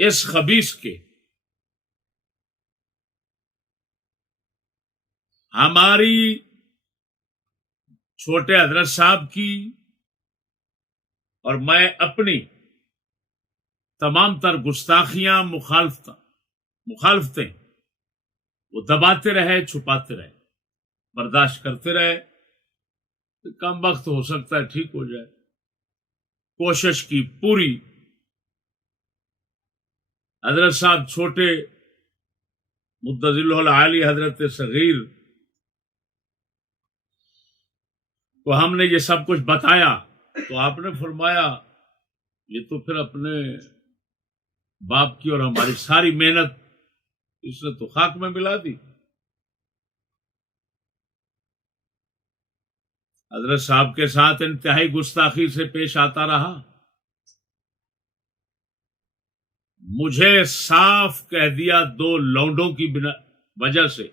اس خبیث کے ہماری چھوٹے حضرت صاحب کی اور میں اپنی تمام تر گستاخیاں مخالفتیں وہ دباتے رہے، چھپاتے رہے، برداشت کرتے رہے. کم وقت ہو سکتا ہے ٹھیک ہو جائے. کوشش کی پوری. حضرت صاحب چھوٹے متضل العالی حضرت صغیر کو ہم نے یہ سب کچھ بتایا تو آپ نے فرمایا یہ تو پھر اپنے باپ کی اور ہماری ساری محنت اس نے تو خاک میں ملا دی. حضرت صاحب کے ساتھ انتہائی گستاخی سے پیش آتا رہا. مجھے صاف کہہ دیا 2 لونڈوں کی وجہ سے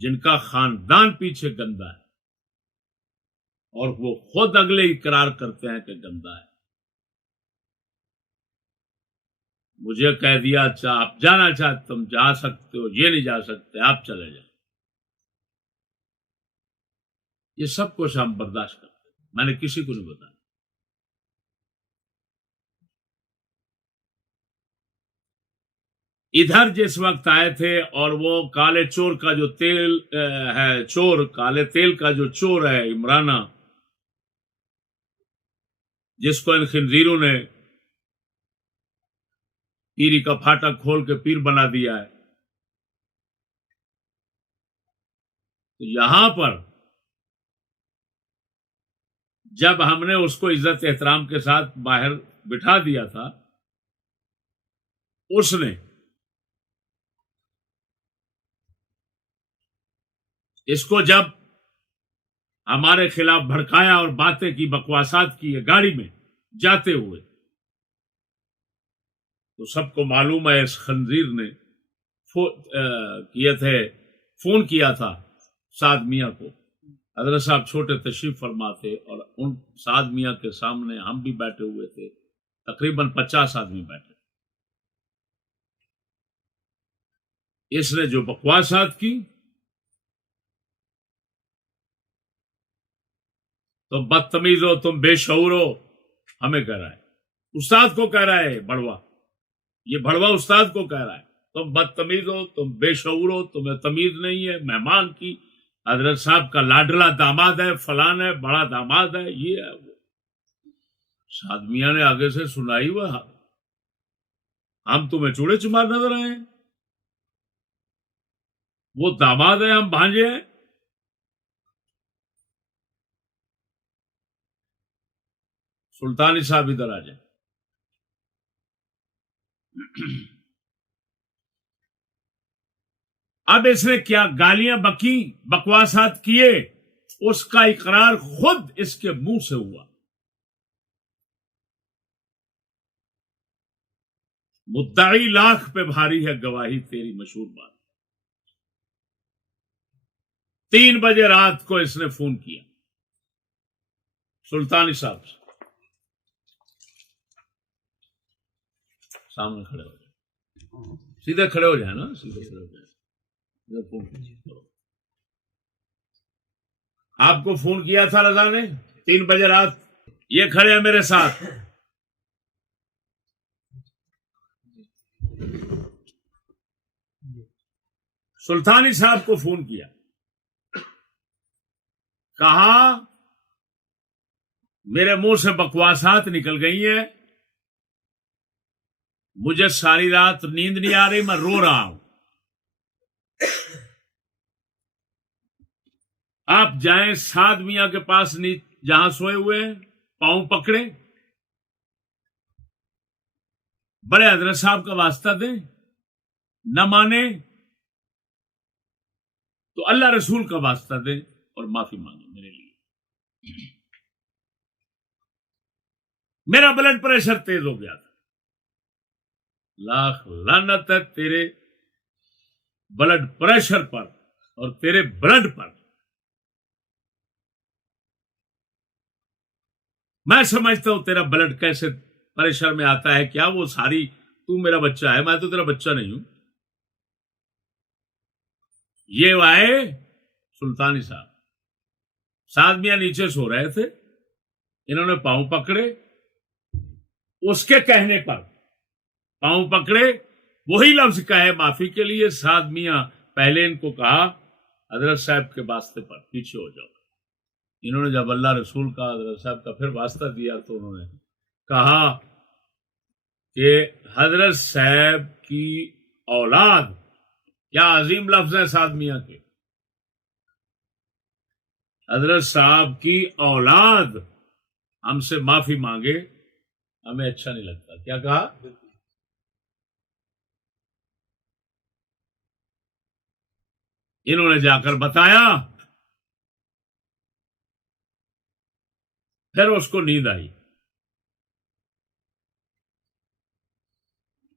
جن کا خاندان پیچھے گندا ہے اور وہ خود اگلے اقرار کرتے ہیں کہ گندا ہے. مجھے کہہ دیا اچھا آپ جانا چاہتے تم جا سکتے ہو، یہ نہیں جا سکتے آپ چلے جائیں. یہ سب کچھ ہم برداشت کرتے ہیں. میں نے کسی کو نہیں بتایا. ادھر جس وقت آئے تھے اور وہ کالے چور کا جو تیل ہے، چور کالے تیل کا جو چور ہے عمرانہ، جس کو ان خنزیروں نے پیری کا پھاٹک کھول کے پیر بنا دیا ہے، تو یہاں پر جب ہم نے اس کو عزت احترام کے ساتھ باہر بٹھا دیا تھا، اس نے اس کو جب ہمارے خلاف بھڑکایا اور باتیں کی، بکواسات کی گاڑی میں جاتے ہوئے، تو سب کو معلوم ہے اس خنزیر نے فون کیا تھا سعد میاں کو. حضرت صاحب چھوٹے تشریف فرما تھے اور ان سعد میاں کے سامنے ہم بھی بیٹھے ہوئے تھے، تقریباً 50 آدمی بیٹھے. اس نے جو بکواسات کی تو بدتمیز ہو، تم بے شعور ہو، ہمیں کہہ رہا ہے، استاد کو کہہ رہا ہے بڑوا، یہ بڑوا استاد کو کہہ رہا ہے تم بدتمیز ہو، تم بے شعور ہو، تمہیں تمیز نہیں ہے. مہمان کی حضرت صاحب کا لاڈلا داماد ہے، فلان ہے، بڑا داماد ہے، یہ ہے وہ. سعد میاں نے آگے سے سنائی وہ ہم تمہیں چوڑے چمار نظر آئے ہیں، وہ داماد ہے، ہم بھانجے ہیں. سلطانی صاحب ادھر آ جائیں. اب اس نے کیا گالیاں بکی، بکواسات کیے، اس کا اقرار خود اس کے منہ سے ہوا. مدعی لاکھ پہ بھاری ہے گواہی تیری، مشہور بات. 3 بجے رات کو اس نے فون کیا سلطانی صاحب سے. سامنے کھڑے ہو جائیں، سیدھے کھڑے ہو جائیں نا، سیدھے کھڑے ہو جائیں. آپ کو فون کیا تھا رضا نے 3 بجے رات، یہ کھڑے ہیں میرے ساتھ. سلطانی صاحب کو فون کیا، کہا میرے منہ سے بکواسات نکل گئی ہیں، مجھے ساری رات نیند نہیں آ رہی، میں رو رہا ہوں. آپ جائیں سعد میاں کے پاس، جہاں سوئے ہوئے ہیں، پاؤں پکڑے، بڑے حضرت صاحب کا واسطہ دیں، نہ مانے تو اللہ رسول کا واسطہ دیں اور معافی مانگیں میرے لیے. میرا بلڈ پریشر تیز ہو گیا تھا. لاکھ لعنت ہے تیرے بلڈ پریشر پر اور تیرے بلڈ پر. میں سمجھتا ہوں تیرا بلڈ کیسے پریشر میں آتا ہے کیا وہ ساری تو میرا بچہ ہے، میں تو تیرا بچہ نہیں ہوں. یہ آئے سلطانی صاحب، سعد میاں نیچے سو رہے تھے، انہوں نے پاؤں پکڑے، اس کے کہنے پر پاؤں پکڑے، وہی لفظ کہے معافی کے لیے. سعد میاں پہلے ان کو کہا حضرت صاحب کے واسطے پر پیچھے ہو جاؤ. انہوں نے جب اللہ رسول کا حضرت صاحب کا پھر واسطہ دیا تو انہوں نے کہا کہ حضرت صاحب کی اولاد، کیا عظیم لفظ ہے سعد میاں کے، حضرت صاحب کی اولاد ہم سے معافی مانگے ہمیں اچھا نہیں لگتا. کیا کہا؟ انہوں نے جا کر بتایا، پھر اس کو نیند آئی.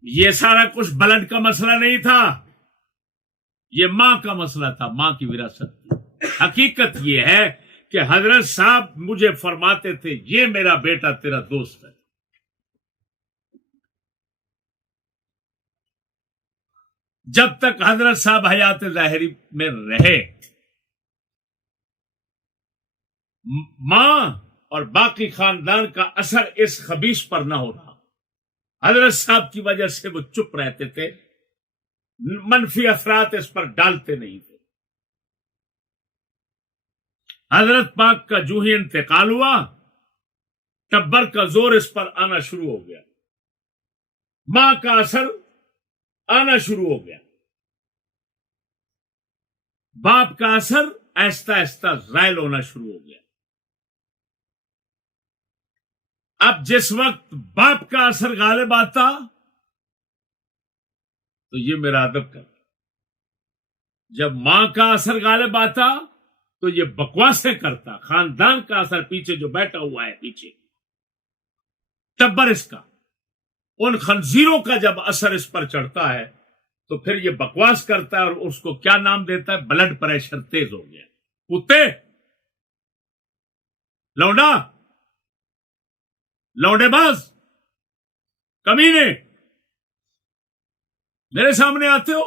یہ سارا کچھ بلڈ کا مسئلہ نہیں تھا، یہ ماں کا مسئلہ تھا، ماں کی وراثت تھی. حقیقت یہ ہے کہ حضرت صاحب مجھے فرماتے تھے یہ میرا بیٹا تیرا دوست ہے. جب تک حضرت صاحب حیات ظاہری میں رہے، ماں اور باقی خاندان کا اثر اس خبیث پر نہ ہو رہا. حضرت صاحب کی وجہ سے وہ چپ رہتے تھے، منفی اثرات اس پر ڈالتے نہیں تھے. حضرت پاک کا جو ہی انتقال ہوا، ٹبر کا زور اس پر آنا شروع ہو گیا، ماں کا اثر آنا شروع ہو گیا، باپ کا اثر آہستہ آہستہ زائل ہونا شروع ہو گیا. اب جس وقت باپ کا اثر غالب آتا تو یہ میرا ادب کرتا، جب ماں کا اثر غالب آتا تو یہ بکواسیں کرتا. خاندان کا اثر پیچھے جو بیٹھا ہوا ہے پیچھے ٹبر اس کا، ان خنزیروں کا جب اثر اس پر چڑھتا ہے تو پھر یہ بکواس کرتا ہے، اور اس کو کیا نام دیتا ہے؟ بلڈ پریشر تیز ہو گیا. کتے، لونڈا، لونڈے باز، کمینے، میرے سامنے آتے ہو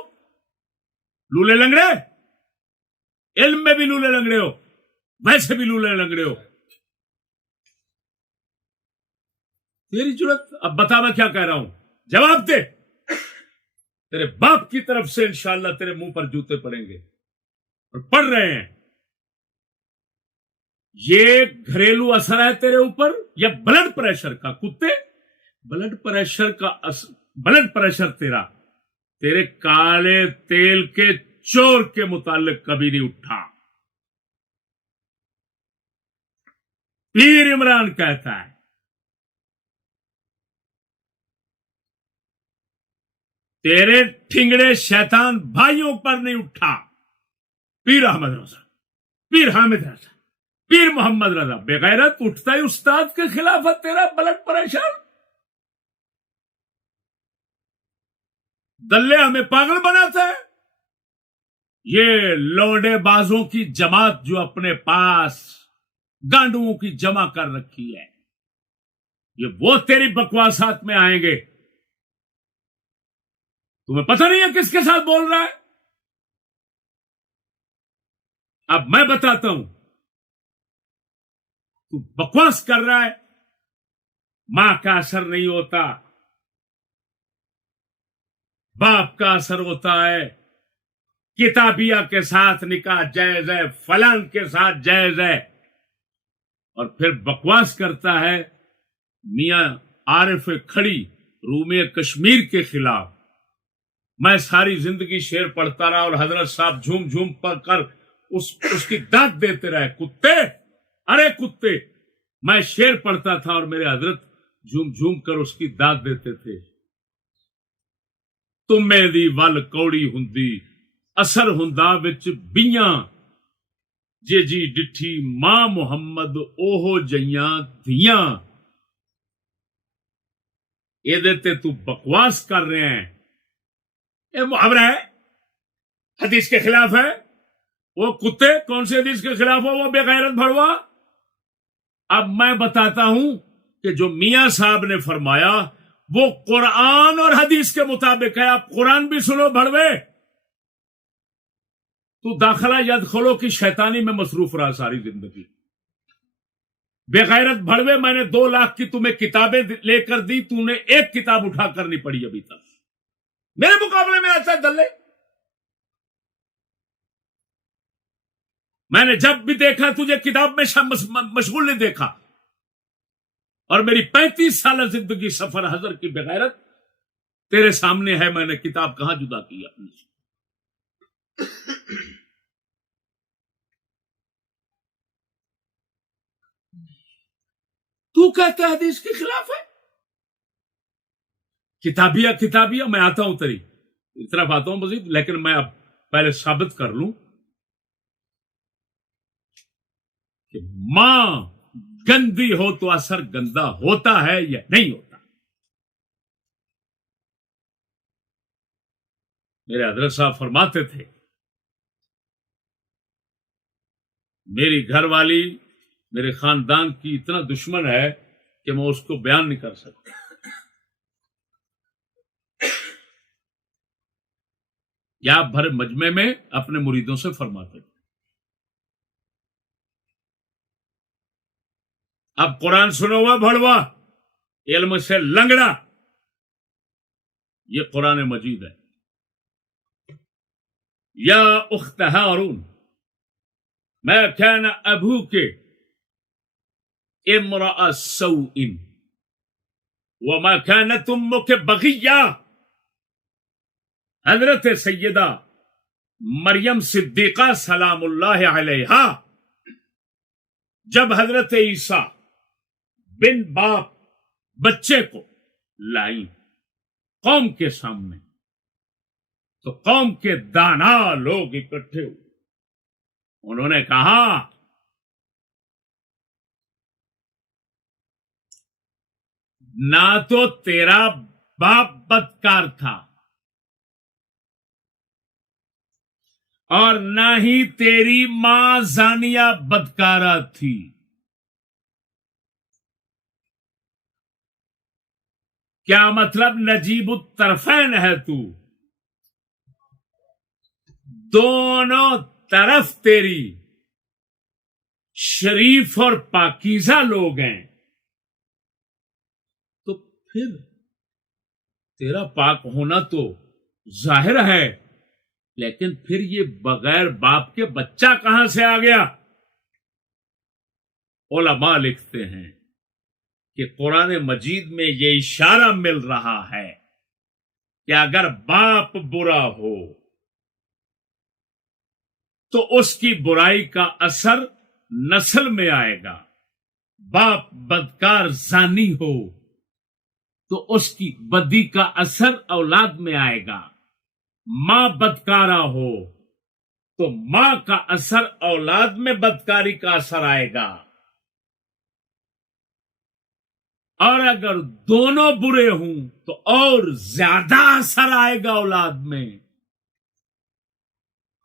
لولے لنگڑے، علم میں بھی لولے لنگڑے ہو، ویسے بھی لولے لنگڑے ہو. تیری جرت، اب بتا میں کیا کہہ رہا ہوں، جواب دے. تیرے باپ کی طرف سے انشاءاللہ تیرے منہ پر جوتے پڑیں گے، اور پڑ رہے ہیں. یہ گھریلو اثر ہے تیرے اوپر یا بلڈ پریشر کا؟ کتے، بلڈ پریشر کا بلڈ پریشر تیرے کالے تیل کے چور کے متعلق کبھی نہیں اٹھا. پیر عمران کہتا ہے تیرے ٹھنگڑے شیطان بھائیوں پر نہیں اٹھا. پیر احمد رضا، پیر حامد رضا، پیر محمد رضا، بغیرت اٹھتا ہے استاد کے خلاف ہے. تیرا بلڈ پریشر، دلے ہمیں پاگل بناتا ہے. یہ لوڈے بازوں کی جماعت جو اپنے پاس گانڈوں کی جمع کر رکھی ہے، یہ وہ تیری بکواسات میں آئیں گے. تمہیں پتہ نہیں ہے کس کے ساتھ بول رہا ہے. اب میں بتاتا ہوں، تو بکواس کر رہا ہے. ماں کا اثر نہیں ہوتا، باپ کا اثر ہوتا ہے. کتابیہ کے ساتھ نکاح جائز ہے، فلان کے ساتھ جائز ہے، اور پھر بکواس کرتا ہے میاں عارف کھڑی رومی کشمیر کے خلاف. میں ساری زندگی شعر پڑھتا رہا اور حضرت صاحب جھوم جھوم پڑھ کر اس کی داد دیتے رہے. کتے، ارے کتے، میں شعر پڑھتا تھا اور میرے حضرت جھوم جھوم کر اس کی داد دیتے تھے. تمے دی ول کوڑی ہندی، اثر ہندا وچ بیاں، جے جی ڈٹھی ماں محمد اوہو جیاں دھیاں. یہ دیتے تو بکواس کر رہے ہیں. یہ محاورہ ہے، حدیث کے خلاف ہے. وہ کتے کون سے حدیث کے خلاف ہو؟ وہ بے غیرت بھڑوا. اب میں بتاتا ہوں کہ جو میاں صاحب نے فرمایا وہ قرآن اور حدیث کے مطابق ہے. آپ قرآن بھی سنو بھڑوے. تو داخلہ یدخلو کی شیطانی میں مصروف رہا ساری زندگی. بے غیرت بھڑوے, میں نے 2 لاکھ کی تمہیں کتابیں لے کر دی, تو نے ایک کتاب اٹھا کر نہیں پڑھی ابھی تک میرے مقابلے میں. ایسا دلے میں نے جب بھی دیکھا تجھے کتاب میں مشغول نہیں دیکھا, اور میری 35 سالہ زندگی سفر حضر کی بغیرت تیرے سامنے ہے. میں نے کتاب کہاں جدا کی اپنی سے. تو کہتا ہے حدیث کے خلاف ہے. کتابیہ میں آتا ہوں تیری طرف آتا ہوں مزید, لیکن میں اب پہلے ثابت کر لوں کہ ماں گندی ہو تو اثر گندا ہوتا ہے یا نہیں ہوتا. میرے حضرت صاحب فرماتے تھے میری گھر والی میرے خاندان کی اتنا دشمن ہے کہ میں اس کو بیان نہیں کر سکتا. یا بھر مجمع میں اپنے مریدوں سے فرماتے تھے. اب قرآن سنو ہوا بھڑوا, علم سے لنگڑا, یہ قرآن مجید ہے. یا اخت ہارون ما كان ابوک امرأ سوء وما كانت امک بغیہ. حضرت سیدہ مریم صدیقہ سلام اللہ علیہا جب حضرت عیسیٰ بن باپ بچے کو لائی قوم کے سامنے, تو قوم کے دانا لوگ اکٹھے ہوئے. انہوں نے کہا نہ تو تیرا باپ بدکار تھا اور نہ ہی تیری ماں زانیہ بدکارہ تھی. کیا مطلب نجیب الطرفین ہے تو, دونوں طرف تیری شریف اور پاکیزہ لوگ ہیں. تو پھر تیرا پاک ہونا تو ظاہر ہے, لیکن پھر یہ بغیر باپ کے بچہ کہاں سے آ گیا؟ علماء لکھتے ہیں کہ قرآن مجید میں یہ اشارہ مل رہا ہے کہ اگر باپ برا ہو تو اس کی برائی کا اثر نسل میں آئے گا. باپ بدکار زانی ہو تو اس کی بدی کا اثر اولاد میں آئے گا. ماں بدکارا ہو تو ماں کا اثر اولاد میں بدکاری کا اثر آئے گا. اور اگر دونوں برے ہوں تو اور زیادہ اثر آئے گا اولاد میں.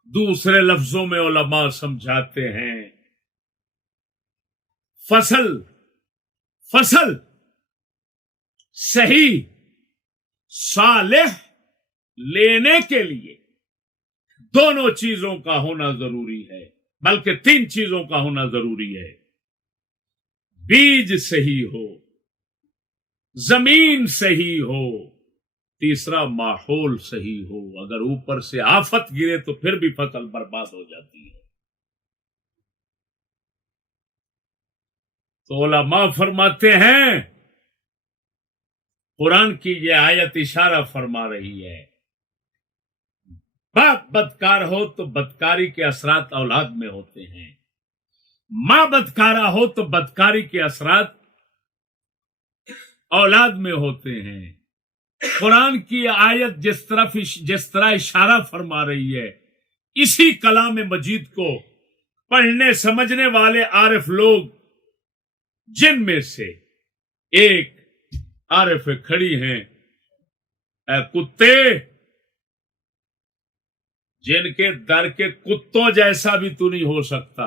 دوسرے لفظوں میں علماء سمجھاتے ہیں فصل صحیح صالح لینے کے لیے دونوں چیزوں کا ہونا ضروری ہے, بلکہ 3 چیزوں کا ہونا ضروری ہے. بیج صحیح ہو, زمین صحیح ہو, تیسرا ماحول صحیح ہو. اگر اوپر سے آفت گرے تو پھر بھی فصل برباد ہو جاتی ہے. تو علماء فرماتے ہیں قرآن کی یہ آیت اشارہ فرما رہی ہے باپ بدکار ہو تو بدکاری کے اثرات اولاد میں ہوتے ہیں, ماں بدکارا ہو تو بدکاری کے اثرات اولاد میں ہوتے ہیں. قرآن کی آیت جس طرح اشارہ فرما رہی ہے, اسی کلام مجید کو پڑھنے سمجھنے والے عارف لوگ, جن میں سے ایک عارف کھڑی ہیں, اے کتے, جن کے در کے کتوں جیسا بھی تو نہیں ہو سکتا,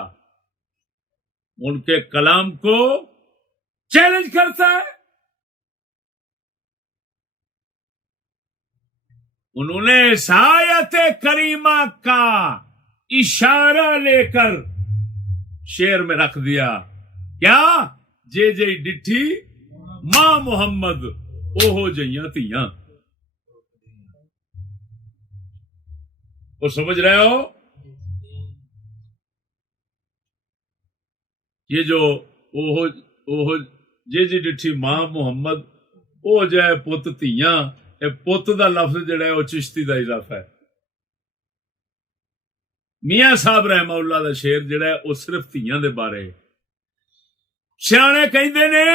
ان کے کلام کو چیلنج کرتا ہے. انہوں نے اس آیت کریمہ کا اشارہ لے کر شعر میں رکھ دیا. کیا؟ جے جے ڈٹھی ماں محمد اوہو جیاں تیاں. وہ سمجھ رہے ہو؟ یہ جو اوہو جے جے ڈٹھی ماں محمد او جائے پت تیاں، پت دا لفظ جڑا ہے وہ چشتی دا اضافہ ہے. میاں صاحب رحمہ اللہ دا شعر جڑا ہے وہ صرف تیاں دے بارے. سیانے کہندے نے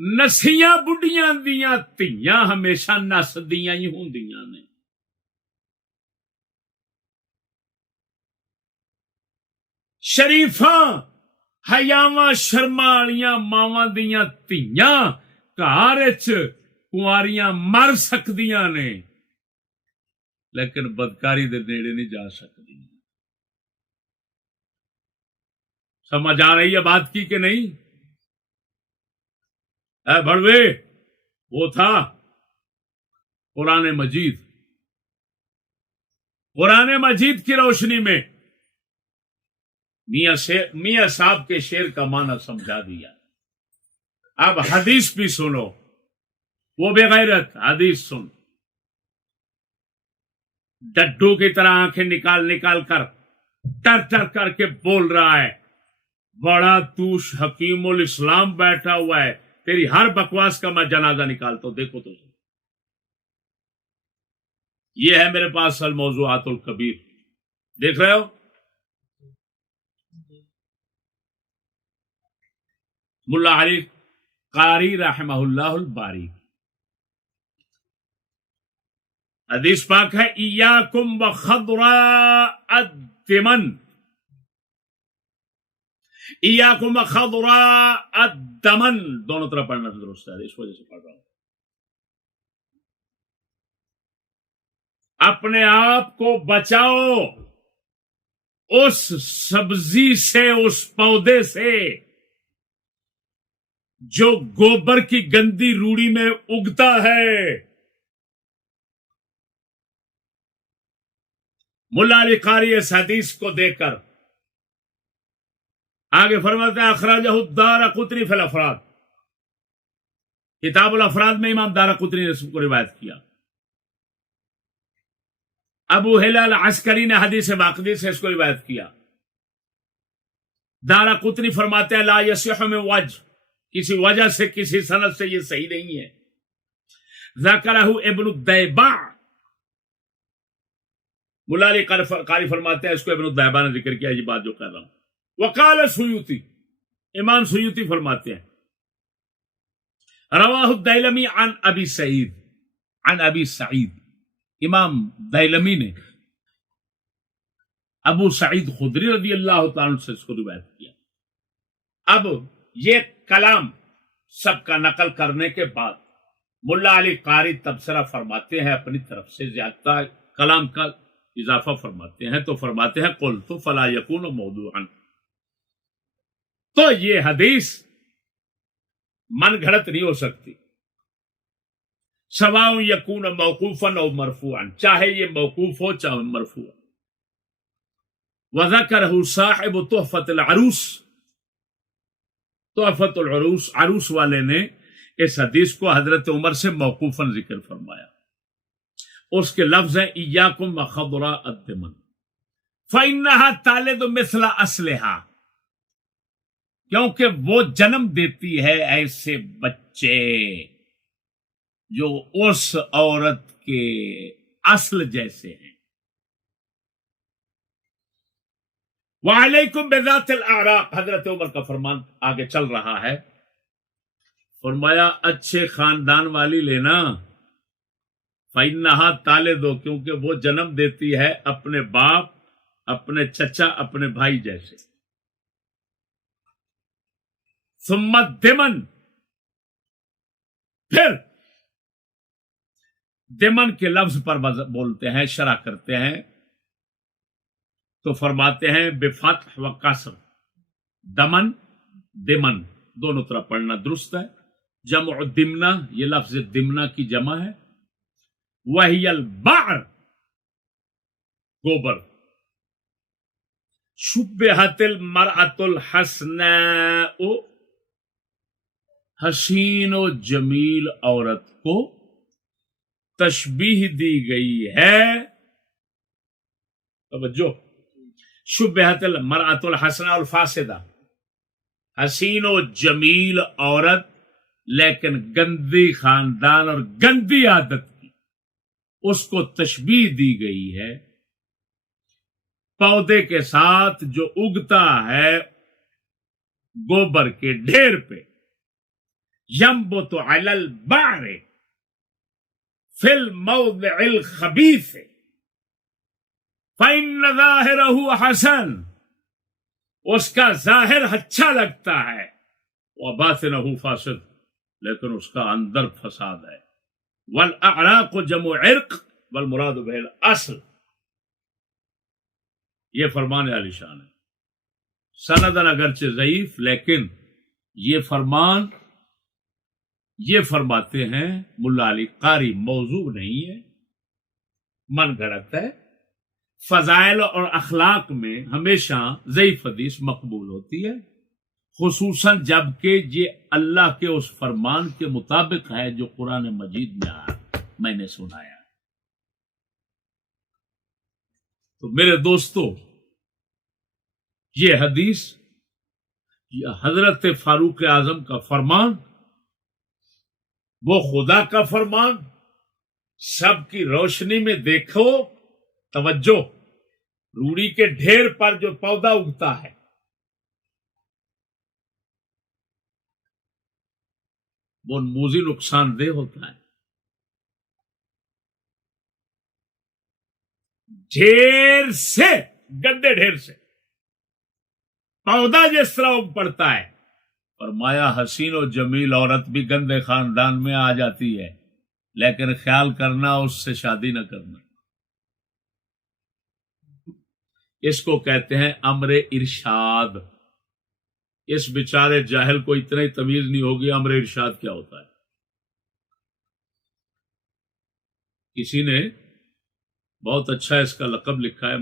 نسیاں بڈیاں دیاں تیاں ہمیشہ نسدیاں ہی ہوندیاں نے. شریفاں حیاواں شرما والیاں ماواں دیاں تیاں گھر وچ کنواریاں مر سکدیاں نے لیکن بدکاری دے نیڑے نہیں جا سکتی. سمجھ آ رہی ہے بات کی کہ نہیں؟ اے بڑوے، وہ تھا قرآن مجید. قرآن مجید کی روشنی میں میاں صاحب کے شعر کا معنی سمجھا دیا. اب حدیث بھی سنو. وہ بغیرت حدیث سن. ڈڈو کی طرح آنکھیں نکال نکال کر ٹر ٹر کر کے بول رہا ہے بڑا توش حکیم الاسلام بیٹھا ہوا ہے، تیری ہر بکواس کا میں جنازہ نکالتا ہوں. دیکھو تو یہ ہے میرے پاس الموضوعات الکبیر. دیکھ رہے ہو؟ ملا علی قاری رحمہ اللہ الباری. حدیث پاک ہے ایاکم وخضراء الدمن، ایاکم وخضراء الدمن، دونوں طرح پڑھنا درست ہے، اس وجہ سے پڑھ رہا ہوں. اپنے آپ کو بچاؤ اس سبزی سے، اس پودے سے جو گوبر کی گندی روڑی میں اگتا ہے. ملا علی قاری اس حدیث کو دیکھ کر آگے فرماتے ہیں اخراجہ الدارقطنی فی الافراد، کتاب الافراد میں امام دارقطنی نے اس کو روایت کیا. ابو ہلال عسکری نے حدیث واقدی سے اس کو روایت کیا. دارقطنی فرماتے ہیں لا یصح من وجہ، کسی وجہ سے، کسی سند سے یہ صحیح نہیں ہے. ذکرہ ابن الدیبع، ملا علی قاری فرماتے ہیں اس کو ابن الدیبع نے ذکر کیا، یہ بات جو کر رہا ہوں. وقال سیوطی، امام سیوطی فرماتے ہیں رواہ الدیلمی عن ابی سعید، عن ابی سعید، امام دیلمی نے ابو سعید خدری رضی اللہ تعالیٰ عنہ سے اس کو روایت کیا. اب یہ کلام سب کا نقل کرنے کے بعد ملا علی قاری تبصرہ فرماتے ہیں، اپنی طرف سے زیادہ کلام کا اضافہ فرماتے ہیں، تو فرماتے ہیں قلت فلا یکون موضوعا، تو یہ حدیث من گھڑت نہیں ہو سکتی. سواء یکون موقوفا او مرفوعا، چاہے یہ موقوف ہو چاہے مرفوع. وذکرہ صاحب تحفۃ العروس، تحفۃ العروس، عروس والے نے اس حدیث کو حضرت عمر سے موقوفاً ذکر فرمایا. اس کے لفظ ہیں ایاکم وخضراء الدمن فإنها تالد مثل اصلها، کیونکہ وہ جنم دیتی ہے ایسے بچے جو اس عورت کے اصل جیسے ہیں. وعلیکم بذات الاعراق، حضرت عمر کا فرمان آگے چل رہا ہے. فرمایا اچھے خاندان والی لینا، فإنها تالد، کیونکہ وہ جنم دیتی ہے اپنے باپ، اپنے چچا، اپنے بھائی جیسے. ثم الدمن، پھر دمن کے لفظ پر بولتے ہیں، شرح کرتے ہیں تو فرماتے ہیں بفتح و کسر، دمن دمن دونوں طرح پڑھنا درست ہے. جمع دمنا، یہ لفظ دمنا کی جمع ہے. وہی البعر، گوبر. شبہت المرأۃ الحسناء، حسین و جمیل عورت کو تشبیہ دی گئی ہے. توجہ، شبہت المرأۃ الحسناء الفاسدہ، حسین و جمیل عورت لیکن گندی خاندان اور گندی عادت کی، اس کو تشبیہ دی گئی ہے پودے کے ساتھ جو اگتا ہے گوبر کے ڈھیر پہ. ينبت على البعر في الموضع الخبيث فإن ظاهره حسن، اس کا ظاہر اچھا لگتا ہے، وباطنه فاسد، لیکن اس کا اندر فساد ہے. والاعراق جمع عرق والمراد به الاصل، یہ فرمان عالی شان ہے. سندن اگرچہ ضعیف، لیکن یہ فرماتے ہیں ملا علی قاری موضوع نہیں ہے، من گھڑت ہے. فضائل اور اخلاق میں ہمیشہ ضعیف حدیث مقبول ہوتی ہے، خصوصاً جب کہ یہ اللہ کے اس فرمان کے مطابق ہے جو قرآن مجید میں میں نے سنایا. تو میرے دوستو، یہ حدیث، یہ حضرت فاروق اعظم کا فرمان، وہ خدا کا فرمان، سب کی روشنی میں دیکھو. توجہ، روڑی کے ڈھیر پر جو پودا اگتا ہے وہ موذی نقصان دہ ہوتا ہے. ڈھیر سے، گندے ڈھیر سے پودا جس طرح اگ پڑتا ہے، فرمایا حسین و جمیل عورت بھی گندے خاندان میں آ جاتی ہے، لیکن خیال کرنا اس سے شادی نہ کرنا. اس کو کہتے ہیں امر ارشاد. اس بیچارے جاہل کو اتنا ہی تمیز نہیں ہوگی امر ارشاد کیا ہوتا ہے. کسی نے بہت اچھا اس کا لقب لکھا ہے،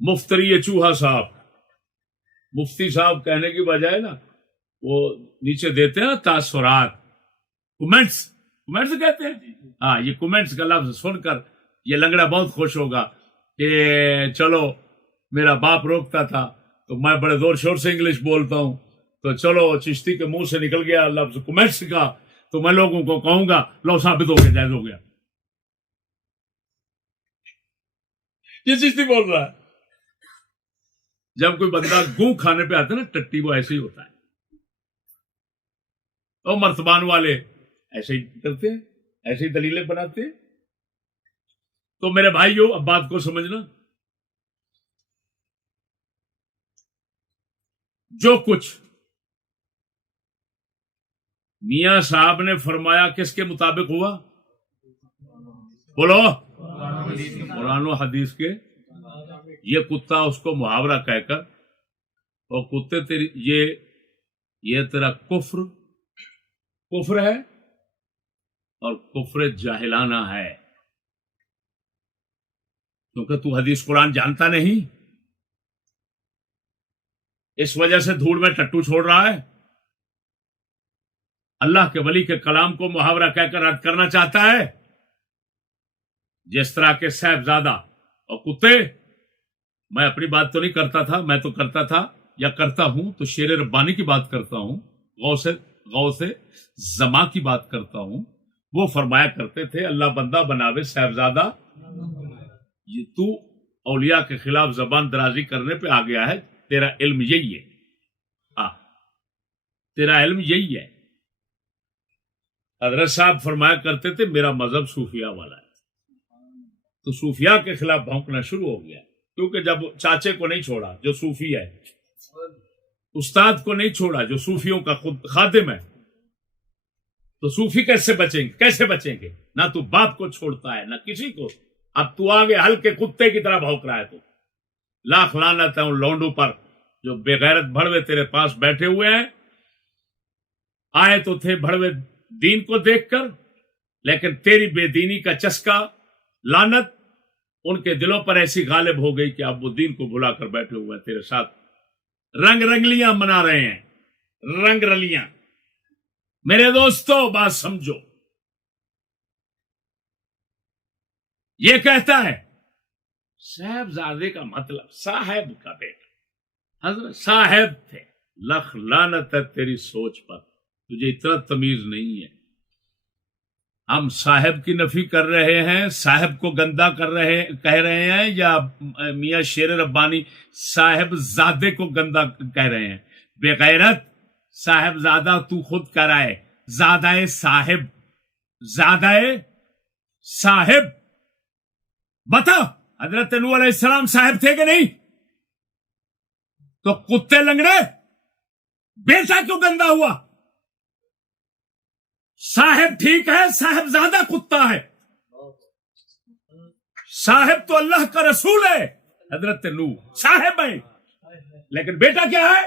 مفتری چوہا صاحب. مفتی صاحب کہنے کی بجائے نا وہ نیچے دیتے ہیں نا تاثرات، کمنٹس کہتے ہیں. ہاں، یہ کمنٹس کا لفظ سن کر یہ لنگڑا بہت خوش ہوگا کہ چلو میرا باپ روکتا تھا تو میں بڑے زور شور سے انگلش بولتا ہوں، تو چلو چشتی کے منہ سے نکل گیا لفظ کمنٹس کا، تو میں لوگوں کو کہوں گا لو ثابت ہو گیا، جائز ہو گیا. یہ چشتی بول رہا ہے. جب کوئی بندہ گوں کھانے پہ آتا ہے نا ٹٹی، وہ ایسے ہی ہوتا ہے. اور مرتبان والے ایسے ہی کرتے ہیں، ایسے ہی دلیلیں بناتے ہیں. تو میرے بھائیو، اب بات کو سمجھنا، جو کچھ میاں صاحب نے فرمایا کس کے مطابق ہوا؟ بولو، قرآن و حدیث کے. یہ کتا اس کو محاورہ کہہ کر، اور کتے تیری یہ تیرا کفر ہے اور کفر جاہلانہ ہے، کیونکہ تو حدیث قرآن جانتا نہیں، اس وجہ سے دھوڑ میں ٹٹو چھوڑ رہا ہے. اللہ کے ولی کے کلام کو محاورہ کہہ کر رد کرنا چاہتا ہے. جس طرح کے صاحبزادہ اور کتے، میں اپنی بات تو نہیں کرتا تھا، میں تو کرتا تھا یا کرتا ہوں تو شیر ربانی کی بات کرتا ہوں، غوث زما کی بات کرتا ہوں. وہ فرمایا کرتے تھے اللہ بندہ بناوے صاحبزادہ، یہ تو اولیاء کے خلاف زبان درازی کرنے پہ آ گیا ہے، تیرا علم یہی ہے. تیرا علم یہی ہے. حضرت صاحب فرمایا کرتے تھے میرا مذہب صوفیاء والا ہے. تو صوفیاء کے خلاف بھونکنا شروع ہو گیا، کیونکہ جب چاچے کو نہیں چھوڑا جو صوفی ہے، استاد کو نہیں چھوڑا جو صوفیوں کا خود خادم ہے، تو صوفی کیسے بچیں گے؟ نہ تو باپ کو چھوڑتا ہے نہ کسی کو. اب تو آگے ہلکے کتے کی طرح بھونک رہا ہے. تو لاکھ لعنت ہے ان لونڈوں پر جو بےغیرت بھڑوے تیرے پاس بیٹھے ہوئے ہیں، آئے تو تھے بھڑوے دین کو دیکھ کر، لیکن تیری بے دینی کا چسکا، لعنت ان کے دلوں پر ایسی غالب ہو گئی کہ اب وہ دین کو بھلا کر بیٹھے ہوئے ہیں تیرے ساتھ، رنگ رنگلیاں منا رہے ہیں، رنگ رلیاں۔ میرے دوستو بات سمجھو، یہ کہتا ہے صاحبزادے کا مطلب صاحب کا بیٹا، حضرت صاحب تھے۔ لکھ لعنت ہے تیری سوچ پر، تجھے اتنا تمیز نہیں ہے۔ ہم صاحب کی نفی کر رہے ہیں، صاحب کو گندا کہہ رہے ہیں، یا میاں شیر ربانی صاحب زادے کو گندا کہہ رہے ہیں؟ بے غیرت، صاحب زادہ تو خود کرائے، زادہ صاحب، زادہ صاحب۔ بتا حضرت نوح علیہ السلام صاحب تھے کہ نہیں؟ تو کتے لنگڑے بیٹا کیوں گندا ہوا؟ صاحب ٹھیک ہے، صاحب زیادہ کتا ہے۔ صاحب تو اللہ کا رسول ہے، حضرت نوح صاحب ہے، لیکن بیٹا کیا ہے؟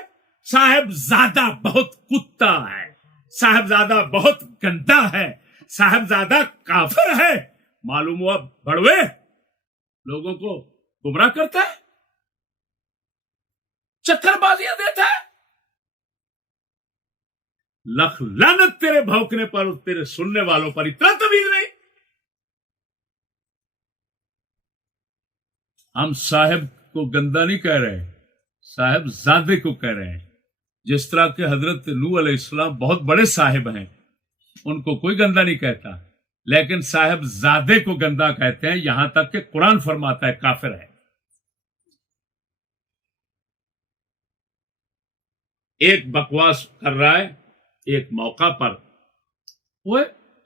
صاحب زیادہ بہت کتا ہے، صاحب زیادہ بہت گندا ہے، صاحب زیادہ کافر ہے۔ معلوم ہوا بڑوے لوگوں کو گمراہ کرتا ہے، چکر بازیاں دیتا ہے۔ لکھ لعنت تیرے بھونکنے پر اور تیرے سننے والوں پر، اتنا تمیز نہیں۔ ہم صاحب کو گندا نہیں کہہ رہے، صاحب زادے کو کہہ رہے ہیں۔ جس طرح کہ حضرت نوح علیہ السلام بہت بڑے صاحب ہیں، ان کو کوئی گندا نہیں کہتا، لیکن صاحب زادے کو گندا کہتے ہیں، یہاں تک کہ قرآن فرماتا ہے کافر ہے۔ ایک بکواس کر رہا ہے ایک موقع پر، وہ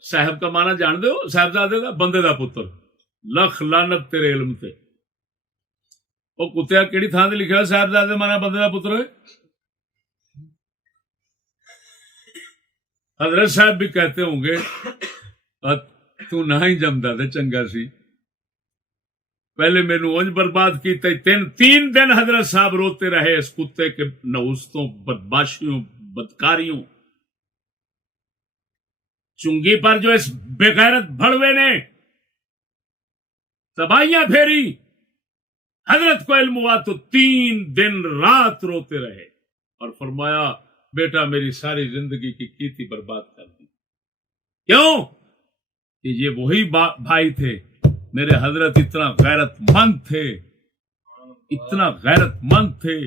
صاحب کا معنی جان دے ہو؟ صاحبزادے کا بندے دا پتر، لکھ لعنت تیرے علم تے۔ وہ کتیا کیڑی تھان تے لکھا ہے صاحبزادے مانا بندے دا پتر ہے؟ حضرت صاحب بھی کہتے ہوں گے تو نہ ہی جمدا تے چنگا سی، پہلے مینوں اونج برباد کیتا۔ تین دن حضرت صاحب روتے رہے اس کتے کے نحوستوں، بدماشیوں، بدکاریوں، چنگی پر جو اس بےغیرت بھڑوے نے تباہیاں پھیری۔ حضرت کو علم ہوا تو 3 دن رات روتے رہے اور فرمایا بیٹا میری ساری زندگی کی کیتی برباد کر دی۔ کیوں؟ کہ یہ وہی بھائی تھے میرے، حضرت اتنا غیرت مند تھے، اتنا غیرت مند تھے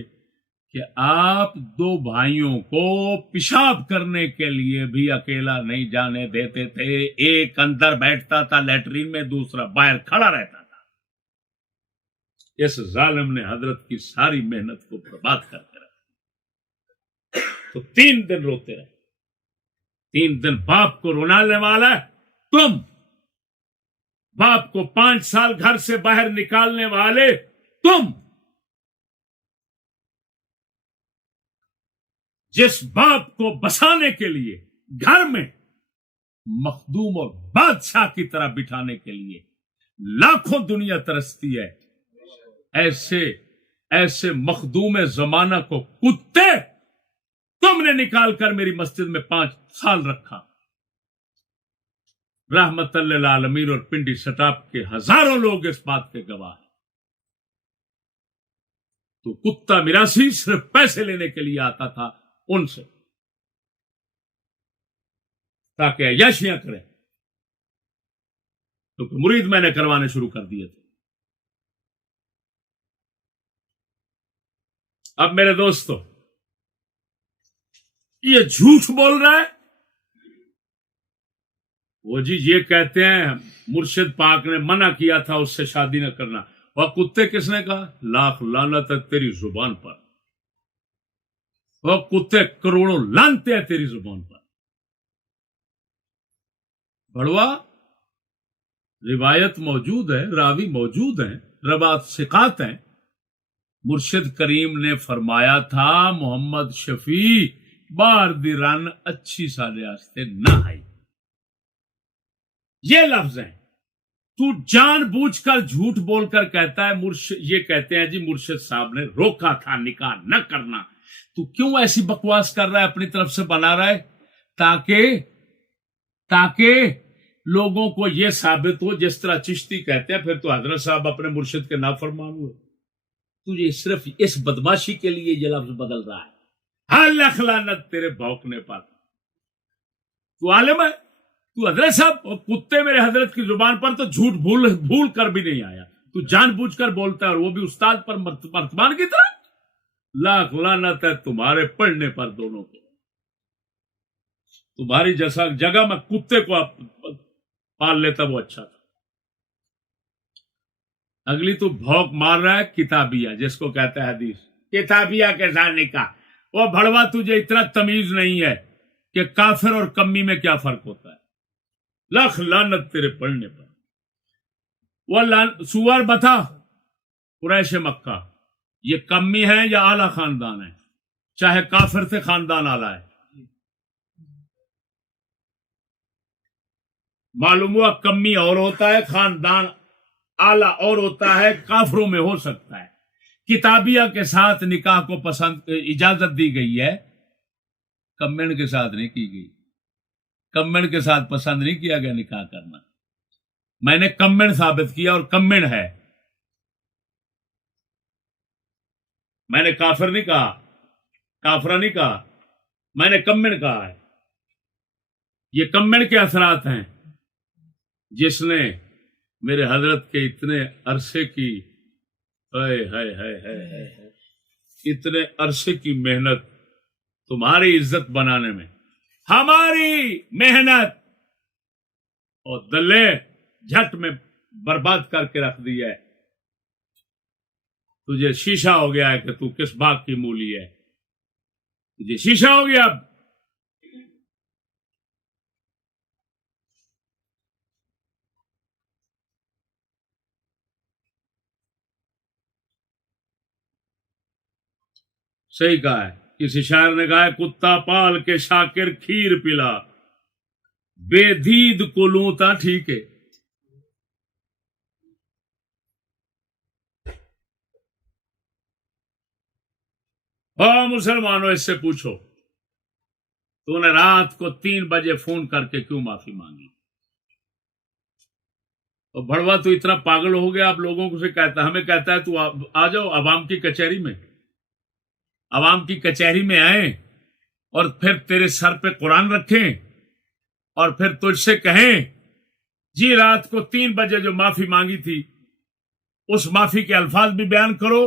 کہ آپ 2 بھائیوں کو پیشاب کرنے کے لیے بھی اکیلا نہیں جانے دیتے تھے۔ ایک اندر بیٹھتا تھا لیٹرین میں، دوسرا باہر کھڑا رہتا تھا۔ اس ظالم نے حضرت کی ساری محنت کو برباد کر کے رکھا۔ تو 3 دن روتے رہے۔ 3 دن باپ کو رلانے والا ہے تم، باپ کو 5 سال گھر سے باہر نکالنے والے تم، جس باپ کو بسانے کے لیے گھر میں مخدوم اور بادشاہ کی طرح بٹھانے کے لیے لاکھوں دنیا ترستی ہے، ایسے مخدوم زمانہ کو کتے تم نے نکال کر میری مسجد میں 5 سال رکھا۔ رحمت للعالمین اور پنڈی سٹاپ کے ہزاروں لوگ اس بات کے گواہ ہیں۔ تو کتا میراثی صرف پیسے لینے کے لیے آتا تھا ان سے، تاکہ عیاشیاں کریں، کیونکہ مرید میں نے کروانے شروع کر دیے تھے۔ اب میرے دوستو یہ جھوٹ بول رہا ہے، وہ جی یہ کہتے ہیں مرشد پاک نے منع کیا تھا اس سے شادی نہ کرنا، اور کتے کس نے کہا؟ لاکھ لعنت ہے تیری زبان پر، وہ کتے کروڑوں لانتے ہیں تیری زبان پر۔ بڑوا روایت موجود ہے، راوی موجود ہیں، روات ثقات ہیں۔ مرشد کریم نے فرمایا تھا محمد شفیع بار دی رن اچھی سالے آستے نہ آئی، یہ لفظ ہیں۔ تو جان بوجھ کر جھوٹ بول کر کہتا ہے یہ کہتے ہیں جی مرشد صاحب نے روکا تھا نکاح نہ کرنا. تو کیوں ایسی بکواس کر رہا ہے, اپنی طرف سے بنا رہا ہے تاکہ لوگوں کو یہ ثابت ہو, جس طرح چشتی کہتے ہیں پھر تو حضرت صاحب اپنے مرشد کے نافرمان ہوئے. تجھے صرف اس بدماشی کے لیے یہ لفظ بدل رہا ہے. اللہ لعنت تیرے بھونکنے پر. تو عالم ہے, تو حضرت صاحب اور کتے میرے حضرت کی زبان پر تو جھوٹ بھول کر بھی نہیں آیا. تو جان بوجھ کر بولتا ہے, اور وہ بھی استاد پر مرتبان کی طرح. لاکھ لعنت ہے تمہارے پڑھنے پر دونوں کو. تمہاری جیسا جگہ میں کتے کو پال لیتا وہ اچھا تھا. اگلی تو بھوک مار رہا ہے کتابیہ, جس کو کہتا ہے حدیث کتابیہ کے ساتھ نکاح. وہ بھڑوا تجھے اتنا تمیز نہیں ہے کہ کافر اور کمی میں کیا فرق ہوتا ہے. لاکھ لعنت تیرے پڑھنے پر. وہ سور بتا قریش مکہ یہ کمی ہے یا اعلی خاندان ہے؟ چاہے کافر سے خاندان اعلی ہے. معلوم ہوا کمی اور ہوتا ہے, خاندان اعلی اور ہوتا ہے, کافروں میں ہو سکتا ہے. کتابیہ کے ساتھ نکاح کو اجازت دی گئی ہے, کمن کے ساتھ نہیں کی گئی. کمن کے ساتھ پسند نہیں کیا گیا نکاح کرنا. میں نے کمن ثابت کیا اور کمن ہے. میں نے کافر نہیں کہا, کافرہ نہیں کہا, میں نے کمن کہا ہے. یہ کمن کے اثرات ہیں جس نے میرے حضرت کے اتنے عرصے کی اتنے عرصے کی محنت تمہاری عزت بنانے میں, ہماری محنت اور دلے جھٹ میں برباد کر کے رکھ دی ہے. تجھے شیشہ ہو گیا ہے کہ تو کس باغ کی مولی ہے. تجھے شیشہ ہو گیا. اب صحیح کہا ہے کسی شاعر نے کہا ہے, کتا پال کے شاکر کھیر پلا, بے دید کو لوں تا ٹھیک ہے. مسلمانوں اس سے پوچھو تو نے رات کو 3 بجے فون کر کے کیوں معافی مانگی؟ اور بھڑوا تو اتنا پاگل ہو گیا, آپ لوگوں کو سے کہتا, ہمیں کہتا ہے تو آ جاؤ عوام کی کچہری میں. عوام کی کچہری میں آئیں اور پھر تیرے سر پہ قرآن رکھیں اور پھر تجھ سے کہیں جی رات کو 3 بجے جو معافی مانگی تھی اس معافی کے الفاظ بھی بیان کرو,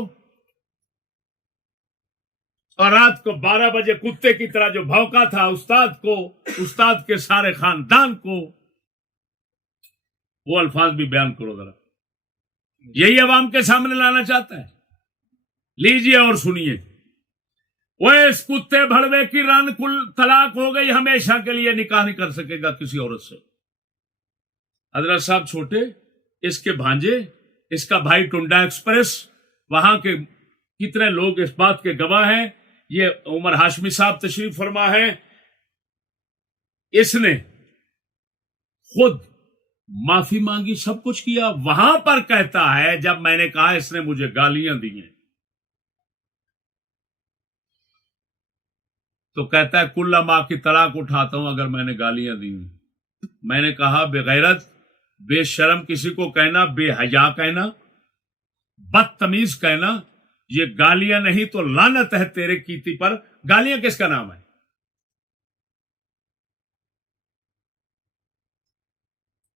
اور رات کو 12 بجے کتے کی طرح جو بھونکا تھا استاد کو, استاد کے سارے خاندان کو, وہ الفاظ بھی بیان کرو ذرا. یہی عوام کے سامنے لانا چاہتا ہے. لیجئے اور سنیے. وہ اس کتے بھڑوے کی رن کل طلاق ہو گئی, ہمیشہ کے لیے نکاح نہیں کر سکے گا کسی عورت سے. حضرت صاحب چھوٹے, اس کے بھانجے, اس کا بھائی ٹنڈا ایکسپریس, وہاں کے کتنے لوگ اس بات کے گواہ ہیں. یہ عمر ہاشمی صاحب تشریف فرما ہے, اس نے خود معافی مانگی, سب کچھ کیا. وہاں پر کہتا ہے جب میں نے کہا اس نے مجھے گالیاں دی ہیں تو کہتا ہے کل ماں کی طلاق اٹھاتا ہوں اگر میں نے گالیاں دی ہیں. میں نے کہا بے غیرت, بے شرم کسی کو کہنا, بے حیا کہنا, بدتمیز کہنا, یہ گالیاں نہیں تو لعنت ہے تیرے کیتی پر. گالیاں کس کا نام ہے؟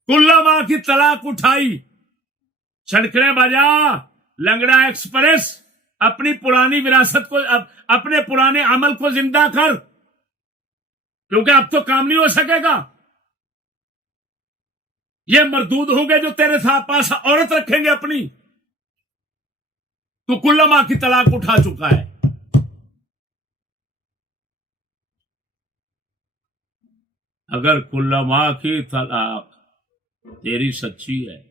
کل ماں کی طلاق اٹھائی, چھڑکنے بجا, لنگڑا ایکسپریس, اپنی پرانی وراثت کو, اپنے پرانے عمل کو زندہ کر, کیونکہ اب تو کام نہیں ہو سکے گا. یہ مردود ہوں گے جو تیرے ساتھ پاس عورت رکھیں گے اپنی. تو کل ماں کی طلاق اٹھا چکا ہے. اگر کل ماں کی طلاق تیری سچی ہے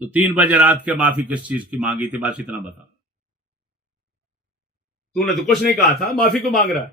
تو 3 بجے رات کے معافی کس چیز کی مانگی تھی؟ بس اتنا بتا. تو نے تو کچھ نہیں کہا تھا, معافی کو مانگ رہا ہے.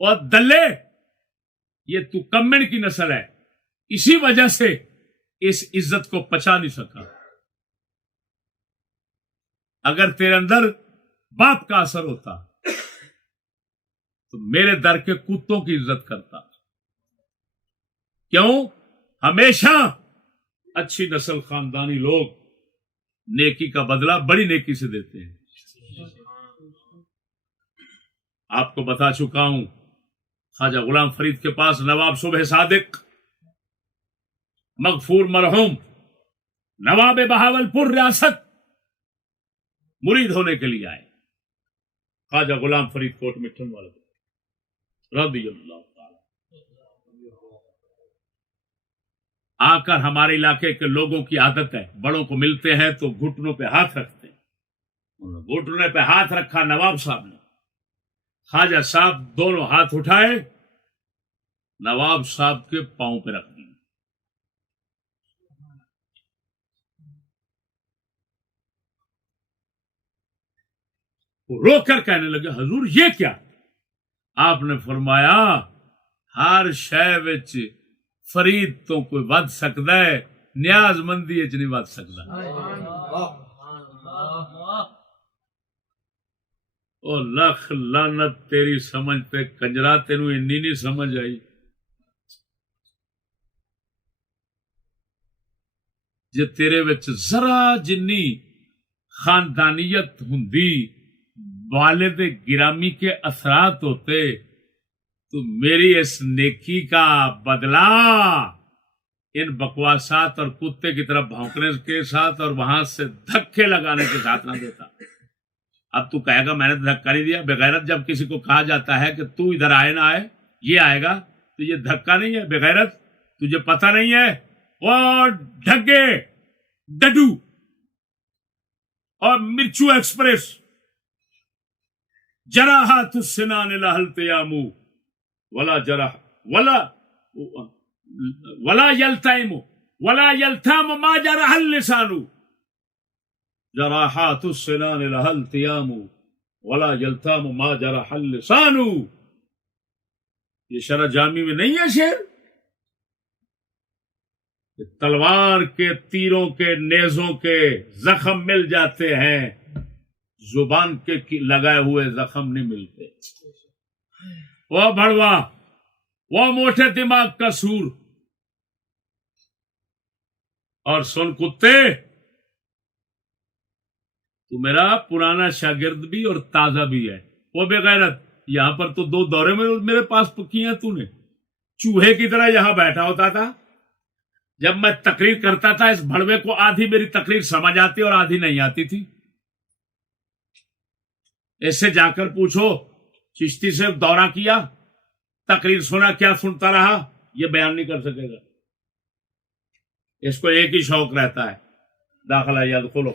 اور دلے یہ تو کمن کی نسل ہے، اسی وجہ سے اس عزت کو پچا نہیں سکا. اگر تیرے اندر باپ کا اثر ہوتا تو میرے در کے کتوں کی عزت کرتا. کیوں؟ ہمیشہ اچھی نسل خاندانی لوگ نیکی کا بدلہ بڑی نیکی سے دیتے ہیں. آپ کو بتا چکا ہوں خواجہ غلام فرید کے پاس نواب صبح صادق مغفور مرحوم نواب بہاولپور ریاست مرید ہونے کے لیے آئے. خواجہ غلام فرید کوٹ مٹھن والے رضی اللہ تعالی. آ کر ہمارے علاقے کے لوگوں کی عادت ہے، بڑوں کو ملتے ہیں تو گھٹنوں پہ ہاتھ رکھتے ہیں. گھٹنے پہ ہاتھ رکھا نواب صاحب نے. خواجہ صاحب دونوں ہاتھ اٹھائے، نواب صاحب کے پاؤں پہ رکھ دیے. وہ رو کر کہنے لگے حضور یہ کیا؟ آپ نے فرمایا ہر شے وچ فرید تو کوئی ود سکتا ہے، نیاز مندی وچ نہیں ود سکتا. او لکھ لعنت تیری سمجھ تے کنجرا، تینوں انی نہیں سمجھ آئی. جے تیرے وچ ذرا جنی خاندانیت ہوندی، والد گرامی کے اثرات ہوتے تو میری اس نیکی کا بدلہ ان بکواسات اور کتے کی طرف بھونکنے کے ساتھ اور وہاں سے دھکے لگانے کے ساتھ نہ دیتا. اب تو کہے گا میں نے دھکا نہیں دیا. بغیرت جب کسی کو کہا جاتا ہے کہ تو ادھر آئے نہ آئے یہ آئے گا تو یہ دھکا نہیں ہے. بغیرت تجھے پتہ نہیں ہے وہ ڈھگے ڈڈو اور مرچو ایکسپریس جراحات السنان لہل تیامو ولا جرح ولا یلتام ما جرح اللسان جراحات السنان لہل تیامو ولا یلتام ما جرح اللسان. یہ شرح جامی میں نہیں ہے شعر؟ تلوار کے تیروں کے نیزوں کے زخم مل جاتے ہیں، زبان کے لگائے ہوئے زخم نہیں ملتے. وہ بھڑوا، وہ موٹے دماغ کا سور. اور سن کتے، تو میرا پرانا شاگرد بھی اور تازہ بھی ہے. وہ بغیرت، یہاں پر تو 2 دورے میں میرے پاس کی ہیں تو نے. چوہے کی طرح یہاں بیٹھا ہوتا تھا. جب میں تقریر کرتا تھا اس بھڑوے کو آدھی میری تقریر سمجھ آتی اور آدھی نہیں آتی تھی. اس سے جا کر پوچھو چشتی سے دورہ کیا، تقریر سنا، کیا سنتا رہا، یہ بیان نہیں کر سکے گا. اس کو ایک ہی شوق رہتا ہے، داخلہ یاد کھولو.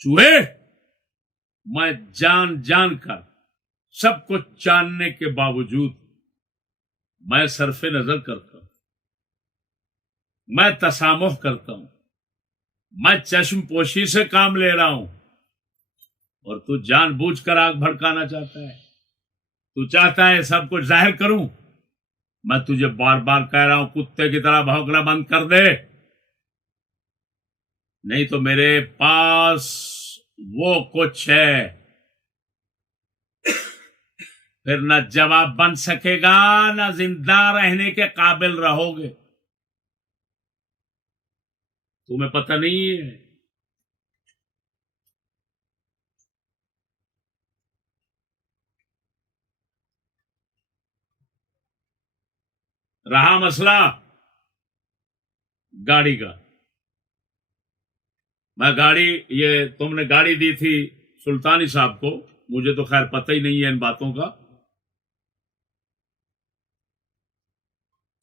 چوہے، میں جان جان کر سب کو جاننے کے باوجود میں صرف نظر کرتا ہوں، میں تسامح کرتا ہوں، میں چشم پوشی سے کام لے رہا ہوں. اور تو جان بوجھ کر آگ بھڑکانا چاہتا ہے. تو چاہتا ہے سب کچھ ظاہر کروں. میں تجھے بار بار کہہ رہا ہوں کتے کی طرح بھونکنا بند کر دے، نہیں تو میرے پاس وہ کچھ ہے پھر نہ جواب بن سکے گا نہ زندہ رہنے کے قابل رہو گے. تمہیں پتہ نہیں ہے. رہا مسئلہ گاڑی کا، میں گاڑی، یہ تم نے گاڑی دی تھی سلطانی صاحب کو، مجھے تو خیر پتہ ہی نہیں ہے ان باتوں کا.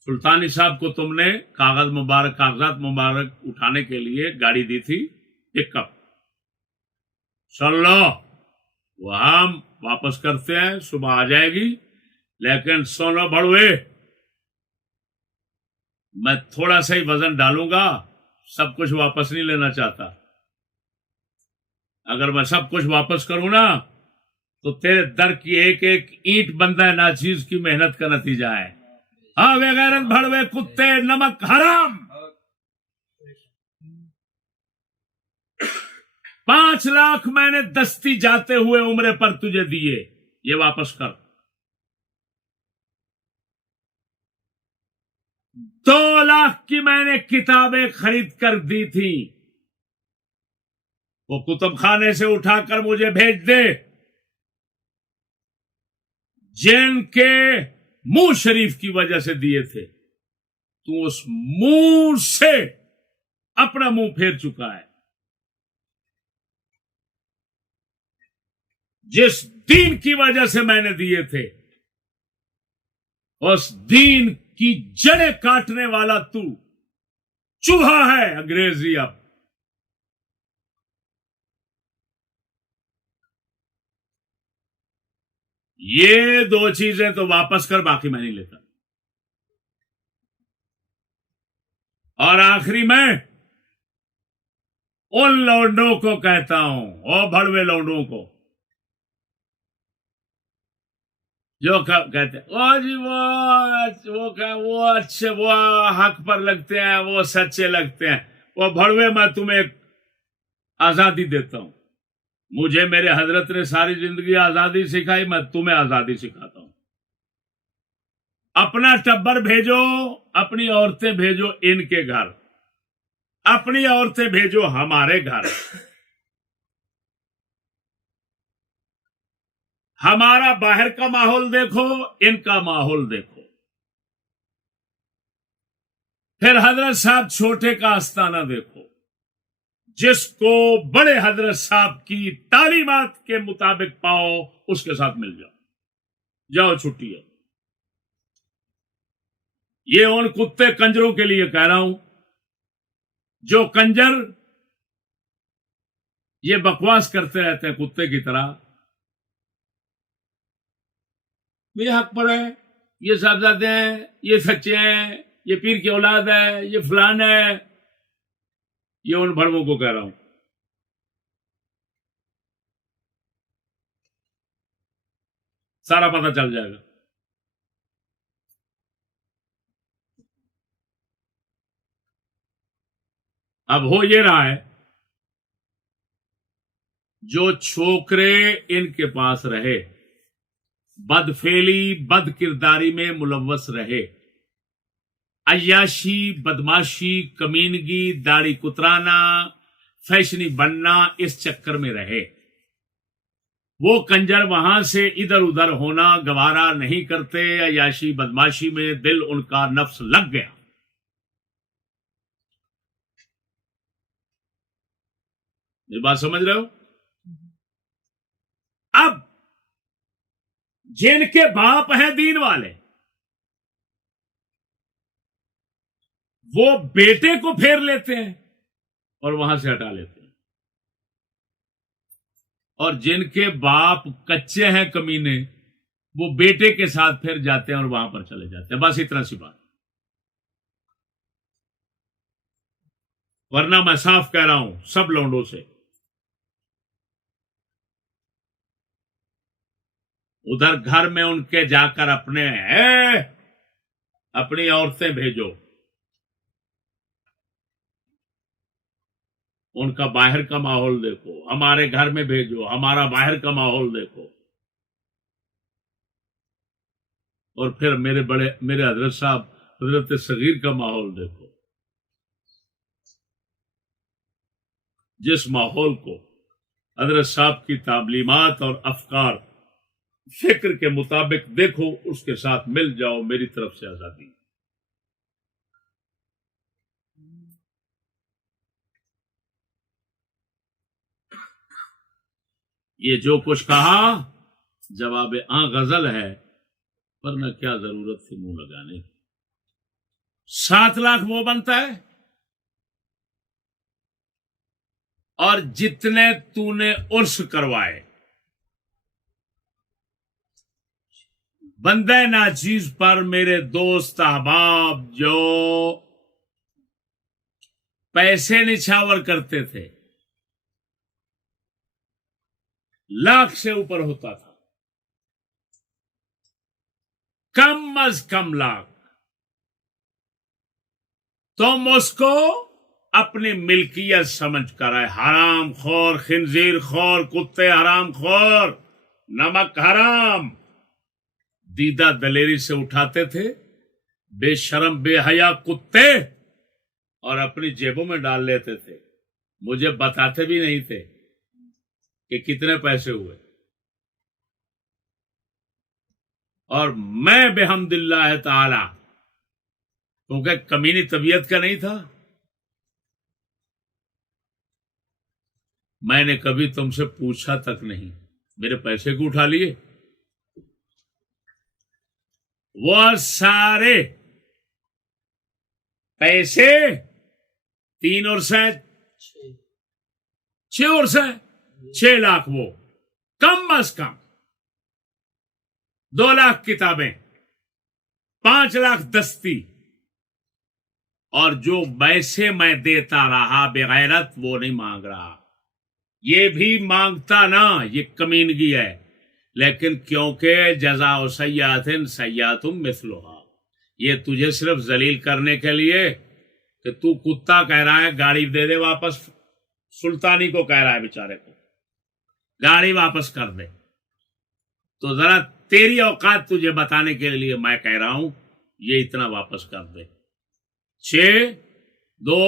سلطانی صاحب کو تم نے کاغذات مبارک اٹھانے کے لیے گاڑی دی تھی پک اپ. سن لو، وہ ہم واپس کرتے ہیں، صبح آ جائے گی. لیکن سنو بڑوے، میں تھوڑا سا ہی وزن ڈالوں گا، سب کچھ واپس نہیں لینا چاہتا. اگر میں سب کچھ واپس کروں نا تو تیرے در کی ایک ایک اینٹ بندہ ناچیز کی محنت کا نتیجہ ہے. ہاں غیرت بھڑوے کتے، نمک حرام. 5 لاکھ میں نے دستی جاتے ہوئے عمرے پر تجھے دیے، یہ واپس کر. 2 لاکھ کی میں نے کتابیں خرید کر دی تھی، وہ کتب خانے سے اٹھا کر مجھے بھیج دے. جن کے منہ شریف کی وجہ سے دیے تھے، تو اس منہ سے اپنا منہ پھیر چکا ہے. جس دین کی وجہ سے میں نے دیے تھے، اس دین کی جڑیں کاٹنے والا تو چوہا ہے انگریزی. اب یہ 2 چیزیں تو واپس کر، باقی میں نہیں لیتا. اور آخری میں ان لونڈوں کو کہتا ہوں، او بھڑوے لونڈوں کو، جو کہتے ہیں او جی وہ اچھے، وہ حق پر لگتے ہیں، وہ سچے لگتے ہیں، وہ بھڑوے، میں تمہیں آزادی دیتا ہوں. مجھے میرے حضرت نے ساری زندگی آزادی سکھائی، میں تمہیں آزادی سکھاتا ہوں. اپنا ٹبر بھیجو، اپنی عورتیں بھیجو ان کے گھر، اپنی عورتیں بھیجو ہمارے گھر. ہمارا باہر کا ماحول دیکھو، ان کا ماحول دیکھو. پھر حضرت صاحب چھوٹے کا آستانہ دیکھو. جس کو بڑے حضرت صاحب کی تعلیمات کے مطابق پاؤ، اس کے ساتھ مل جاؤ. جاؤ چھٹی ہے. یہ ان کتے کنجروں کے لیے کہہ رہا ہوں، جو کنجر یہ بکواس کرتے رہتے ہیں کتے کی طرح، یہ حق پر ہے، یہ صاحبزادے ہیں، یہ سچے ہیں، یہ پیر کی اولاد ہے، یہ فلان ہے. یہ ان بھڑووں کو کہہ رہا ہوں. سارا پتہ چل جائے گا. اب ہو یہ رہا ہے، جو چھوکرے ان کے پاس رہے، بدفعلی بد کرداری میں ملوث رہے، عیاشی، بدماشی، کمینگی، داڑھی کترانا، فیشنی بننا، اس چکر میں رہے، وہ کنجر وہاں سے ادھر ادھر ہونا گوارا نہیں کرتے. عیاشی بدماشی میں دل ان کا نفس لگ گیا. یہ بات سمجھ رہے ہو؟ اب جن کے باپ ہیں دین والے، وہ بیٹے کو پھیر لیتے ہیں اور وہاں سے ہٹا لیتے ہیں. اور جن کے باپ کچے ہیں کمینے، وہ بیٹے کے ساتھ پھر جاتے ہیں اور وہاں پر چلے جاتے ہیں. بس اتنا سی بات. ورنہ میں صاف کہہ رہا ہوں سب لونڈوں سے، ادھر گھر میں ان کے جا کر اپنی عورتیں بھیجو، ان کا باہر کا ماحول دیکھو. ہمارے گھر میں بھیجو، ہمارا باہر کا ماحول دیکھو. اور پھر میرے حضرت صاحب حضرت صغیر کا ماحول دیکھو. جس ماحول کو حضرت صاحب کی تعلیمات اور افکار فکر کے مطابق دیکھو، اس کے ساتھ مل جاؤ. میری طرف سے آزادی. یہ جو کچھ کہا جواب غزل ہے، ورنہ کیا ضرورت تھی منہ لگانے کی. 7 لاکھ وہ بنتا ہے، اور جتنے تو نے عرس کروائے، بندے ناچیز پر میرے دوست احباب جو پیسے نچھاور کرتے تھے، لاکھ سے اوپر ہوتا تھا، کم از کم لاکھ، تم اس کو اپنی ملکیت سمجھ کر آئے، حرام خور، خنزیر خور، کتے حرام خور، نمک حرام، دیدہ دلیری سے اٹھاتے تھے، بے شرم بے حیا کتے، اور اپنی جیبوں میں ڈال لیتے تھے، مجھے بتاتے بھی نہیں تھے کہ کتنے پیسے ہوئے، اور میں بحمد اللہ تعالی، کیونکہ کمینی طبیعت کا نہیں تھا، میں نے کبھی تم سے پوچھا تک نہیں میرے پیسے کو اٹھا لیے، وہ سارے پیسے 3 اور 7 6 اور 6 لاکھ، وہ کم از کم 2 لاکھ کتابیں، 5 لاکھ دستی، اور جو پیسے میں دیتا رہا بغیرت وہ نہیں مانگ رہا، یہ بھی مانگتا نا، یہ کمینگی ہے، لیکن کیونکہ جزاء سیئات سیئات مثلھا، یہ تجھے صرف ذلیل کرنے کے لیے کہ تو کتا کہہ رہا ہے گاڑی دے دے واپس، سلطانی کو کہہ رہا ہے بیچارے کو گاڑی واپس کر دے، تو ذرا تیری اوقات تجھے بتانے کے لیے میں کہہ رہا ہوں یہ اتنا واپس کر دے، 6 2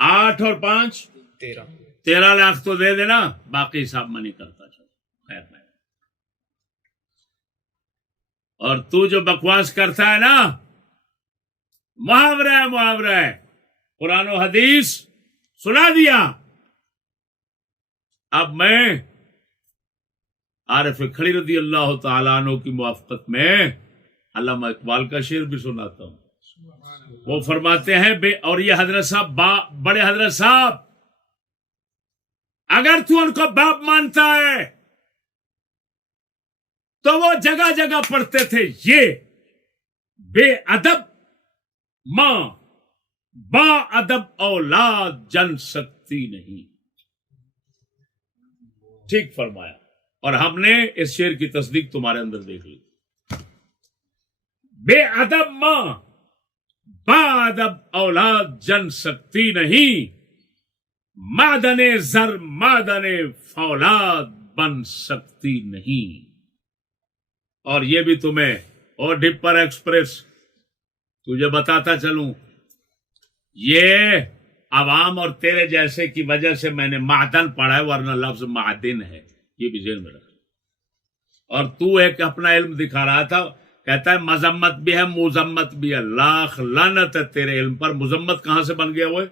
8 اور 5 13 لاکھ تو دے دینا، باقی حساب میں نہیں کرتا، چلو خیر میں، اور تو جو بکواس کرتا ہے نا، محاورہ ہے، قرآن و حدیث سنا دیا، اب میں عارف کھڑی رضی اللہ تعالیٰ عنہ کی موافقت میں علامہ اقبال کا شعر بھی سناتا ہوں، وہ فرماتے ہیں اور یہ حضرت صاحب بڑے حضرت صاحب، اگر تو ان کو باپ مانتا ہے تو وہ جگہ جگہ پڑھتے تھے، یہ بے ادب ماں با ادب اولاد جن سکتی نہیں، ٹھیک فرمایا، اور ہم نے اس شعر کی تصدیق تمہارے اندر دیکھ لی، بے ادب ماں با ادب اولاد جن سکتی نہیں، معدن زر معدن فولاد بن سکتی نہیں، اور یہ بھی تمہیں اور ڈپر ایکسپریس تجھے بتاتا چلوں، یہ عوام اور تیرے جیسے کی وجہ سے میں نے معدن پڑھا ہے، ورنہ لفظ معدن ہے، یہ بھی ذہن میں رکھ، اور تو ایک اپنا علم دکھا رہا تھا، کہتا ہے مذمت بھی ہے مذمت بھی ہے، لاکھ لعنت ہے تیرے علم پر، مذمت کہاں سے بن گیا ہوئے،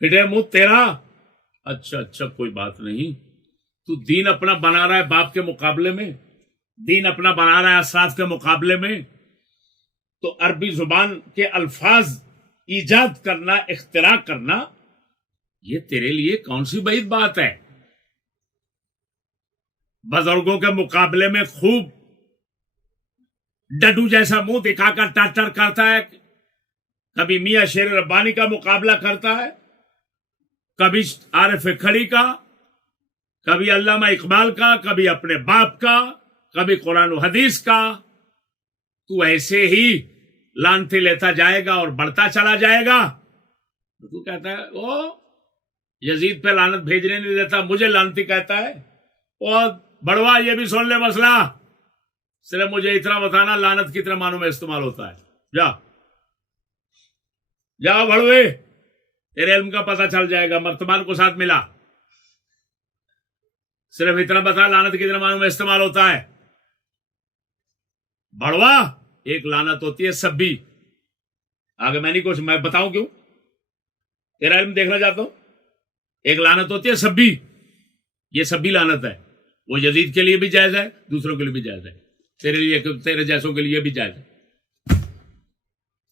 پھٹے منہ تیرا، اچھا کوئی بات نہیں، تو دین اپنا بنا رہا ہے باپ کے مقابلے میں، دین اپنا بنا رہا ہے اسلاف کے مقابلے میں، تو عربی زبان کے الفاظ ایجاد کرنا، اختراع کرنا، یہ تیرے لیے کون سی بعید بات ہے، بزرگوں کے مقابلے میں خوب ڈڈو جیسا منہ دکھا کر ٹاٹر کرتا ہے، کبھی میاں شیر ربانی کا مقابلہ کرتا ہے، کبھی عارف کھڑی کا، کبھی علامہ اقبال کا، کبھی اپنے باپ کا، کبھی قرآن و حدیث کا، تو ایسے ہی لانتی لیتا جائے گا اور بڑھتا چلا جائے گا، تو کہتا ہے وہ یزید پہ لعنت بھیجنے نہیں دیتا، مجھے لانتی کہتا ہے، اور بڑوا یہ بھی سن لے مسئلہ، صرف مجھے اتنا بتانا لعنت کتنے معنوں میں استعمال ہوتا ہے، جا بڑوے، تیرے علم کا پتہ چل جائے گا، مرتبان کو ساتھ ملا، صرف اتنا بتا لعنت کتنے معنوں میں استعمال ہوتا ہے، بڑوا ایک لعنت ہوتی ہے سبھی، آگے میں نہیں کچھ میں بتاؤں کیوں، تیرا علم دیکھنا چاہتا ہوں، ایک لعنت ہوتی ہے سبھی، یہ سبھی لعنت ہے، وہ یزید کے لیے بھی جائز ہے، دوسروں کے لیے بھی جائز ہے، تیرے لیے تیرے جیسوں کے لیے بھی جائز ہے،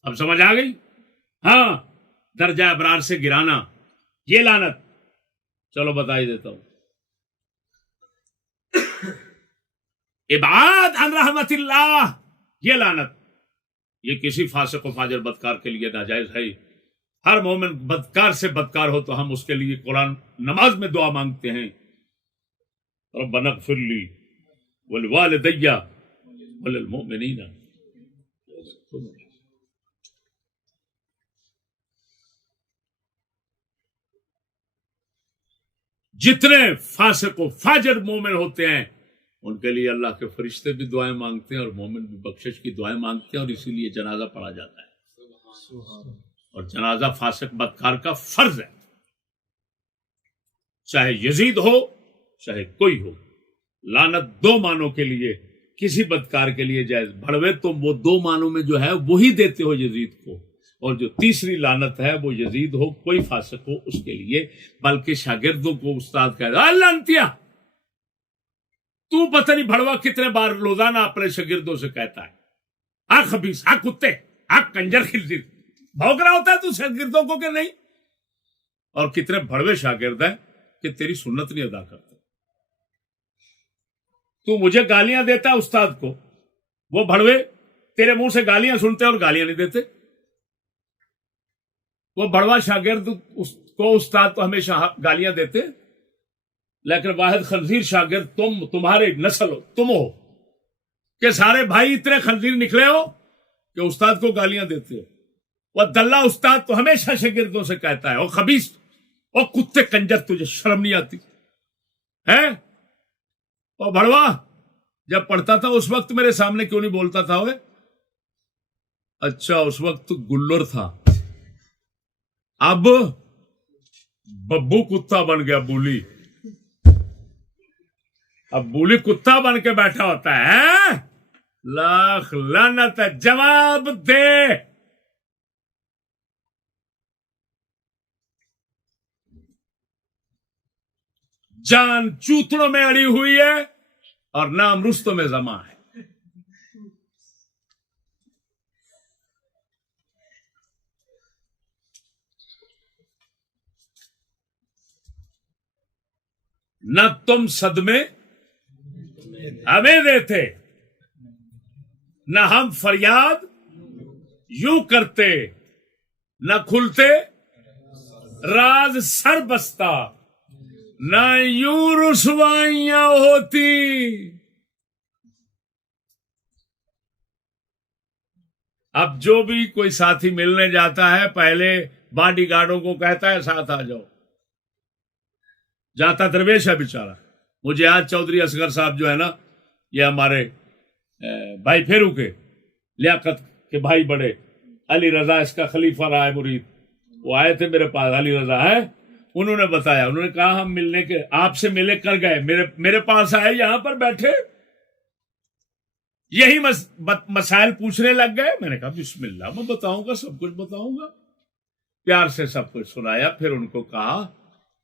اب سمجھ آ گئی، ہاں درجہ ابرار سے گرانا یہ لعنت، چلو بتا ہی دیتا ہوں، ابعاد عن رحمت اللہ یہ لعنت، یہ کسی فاسق و فاجر بدکار کے لیے ناجائز ہے. ہر مومن بدکار سے بدکار ہو تو ہم اس کے لیے قرآن نماز میں دعا مانگتے ہیں, ربنا اغفر لی ولوالدی وللمؤمنین. جتنے فاسق و فاجر مومن ہوتے ہیں ان کے لیے اللہ کے فرشتے بھی دعائیں مانگتے ہیں اور مومن بھی بخشش کی دعائیں مانگتے ہیں, اور اسی لیے جنازہ پڑھا جاتا ہے. اور جنازہ فاسق بدکار کا فرض ہے, چاہے یزید ہو چاہے کوئی ہو. لعنت دو معنوں کے لیے, کسی بدکار کے لیے جائز. بھڑوے تو وہ دو معنوں میں جو ہے وہی دیتے ہو یزید کو, اور جو تیسری لعنت ہے وہ یزید ہو کوئی فاسق ہو اس کے لیے. بلکہ شاگردوں کو استاد کہہ لعنتیا, تو پتہ نہیں بھڑوا کتنے بار روزانہ اپنے شاگردوں سے کہتا ہے آ خبیث, آ کتے, آ کنجر خنزیر. بھونک رہا ہوتا ہے تو شاگردوں کو کہ نہیں؟ اور کتنے بھڑوے شاگرد ہیں کہ تیری سنت نہیں ادا کرتے. تو مجھے گالیاں دیتا ہے استاد کو, وہ بھڑوے تیرے منہ سے گالیاں سنتے اور گالیاں نہیں دیتے. وہ بڑوا شاگرد کو استاد تو ہمیشہ گالیاں دیتے, لیکن واحد خنزیر شاگرد تمہارے نسل ہو, تم ہو کہ سارے بھائی اتنے خنزیر نکلے ہو کہ استاد کو گالیاں دیتے ہو. وہ دلہ استاد تو ہمیشہ شاگردوں سے کہتا ہے او خبیث, او کتے کنجر, تجھے شرم نہیں آتی ہے؟ او بڑوا جب پڑھتا تھا اس وقت میرے سامنے کیوں نہیں بولتا تھا؟ وہ اچھا اس وقت تو گلر تھا, اب ببو کتا بن گیا, بولی. اب بولی کتا بن کے بیٹھا ہوتا ہے. لاکھ لعنت ہے, جواب دے. جان چوتڑوں میں اڑی ہوئی ہے اور نام رستوں میں زماں ہے. نہ تم صدمے ہمیں دیتے, نہ ہم فریاد یوں کرتے, نہ کھلتے راز سر بستا, نہ یوں رسوائیاں ہوتی. اب جو بھی کوئی ساتھی ملنے جاتا ہے پہلے باڈی گارڈوں کو کہتا ہے ساتھ آ جاؤ. جاتا درویش ہے بیچارہ. مجھے آج چودھری اصغر صاحب جو ہے نا, یہ ہمارے بھائی پھیرو کے لیاقت کے بھائی بڑے, علی رضا اس کا خلیفہ رہا ہے مرید, وہ آئے تھے میرے پاس. علی رضا ہے, انہوں نے بتایا, انہوں نے کہا ہم ملنے کے آپ سے ملے کر گئے, میرے پاس آئے, یہاں پر بیٹھے, یہی مسائل پوچھنے لگ گئے. میں نے کہا بسم اللہ, میں بتاؤں گا, سب کچھ بتاؤں گا. پیار سے سب کچھ سنایا. پھر ان کو کہا,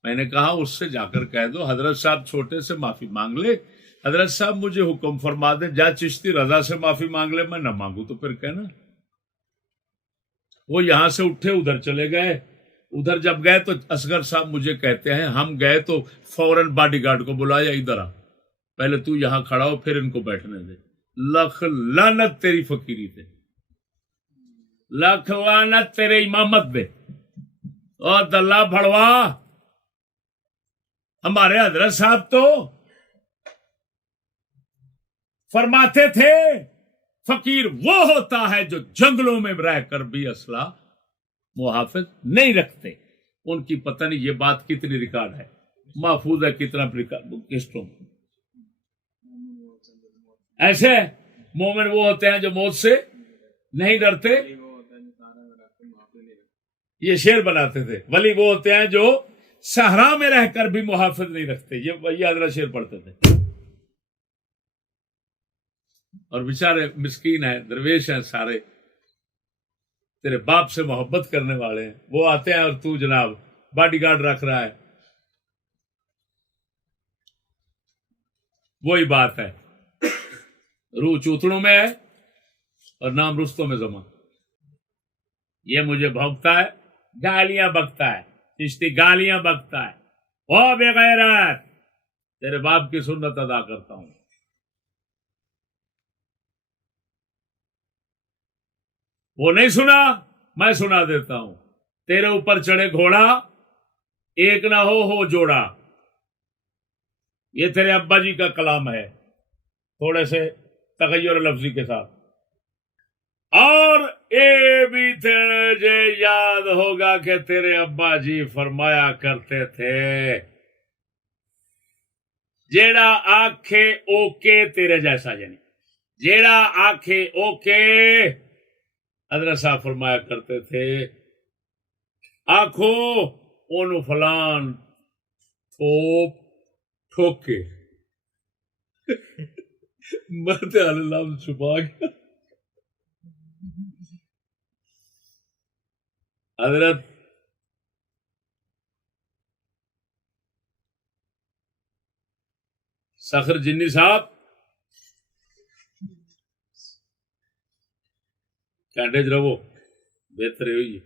میں نے کہا اس سے جا کر کہہ دو حضرت صاحب چھوٹے سے معافی مانگ لے, حضرت صاحب مجھے حکم فرما دے, جا چشتی رضا سے معافی مانگ لے, میں نہ مانگوں تو پھر کہنا. وہ یہاں سے اٹھے ادھر چلے گئے. ادھر جب گئے تو اصغر صاحب مجھے کہتے ہیں, ہم گئے تو فوراً باڈی گارڈ کو بلایا, ادھر آ, پہلے تو یہاں کھڑا ہو پھر ان کو بیٹھنے دے. لاکھ لعنت تیری فقیری تے, لاکھ لعنت تیرے امامت دے. اور دلہ بھڑوا, ہمارے حضرت صاحب تو فرماتے تھے فقیر وہ ہوتا ہے جو جنگلوں میں رہ کر بھی اسلحہ محافظ نہیں رکھتے. ان کی پتہ نہیں یہ بات کتنی ریکارڈ ہے, محفوظ ہے کتنا کسٹوں میں. ایسے مومن وہ ہوتے ہیں جو موت سے نہیں ڈرتے, یہ شعر بناتے تھے. ولی وہ ہوتے ہیں جو صحرا میں رہ کر بھی محافظ نہیں رکھتے, یہ حضرت شعر پڑھتے تھے. اور بیچارے مسکین ہیں, درویش ہیں سارے, تیرے باپ سے محبت کرنے والے ہیں, وہ آتے ہیں اور تو جناب باڈی گارڈ رکھ رہا ہے. وہی بات ہے, روح چوتڑوں میں ہے اور نام رستوں میں زماں. یہ مجھے بھونکتا ہے, گالیاں بکتا ہے, چشتی گالیاں بکتا ہے, او بے غیرت, تیرے باپ کی سنت ادا کرتا ہوں. وہ نہیں سنا، میں سنا دیتا ہوں. تیرے اوپر چڑھے گھوڑا، ایک نہ ہو جوڑا. یہ تیرے ابا جی کا کلام ہے، تھوڑے سے تغیر لفظی کے ساتھ. اور یہ بھی تجھے یاد ہوگا کہ تیرے ابا جی فرمایا کرتے تھے جیڑا آنکھے اوکے تیرے جیسا، یعنی جیڑا آنکھے اوکے. حضرت صاحب فرمایا کرتے تھے آنکھوں اونو فلان تھوپ ٹھوکے. مرتے اللہ چھپا گیا. حضرت سخر جنی صاحب کینڈے رہو بہتر ہوئی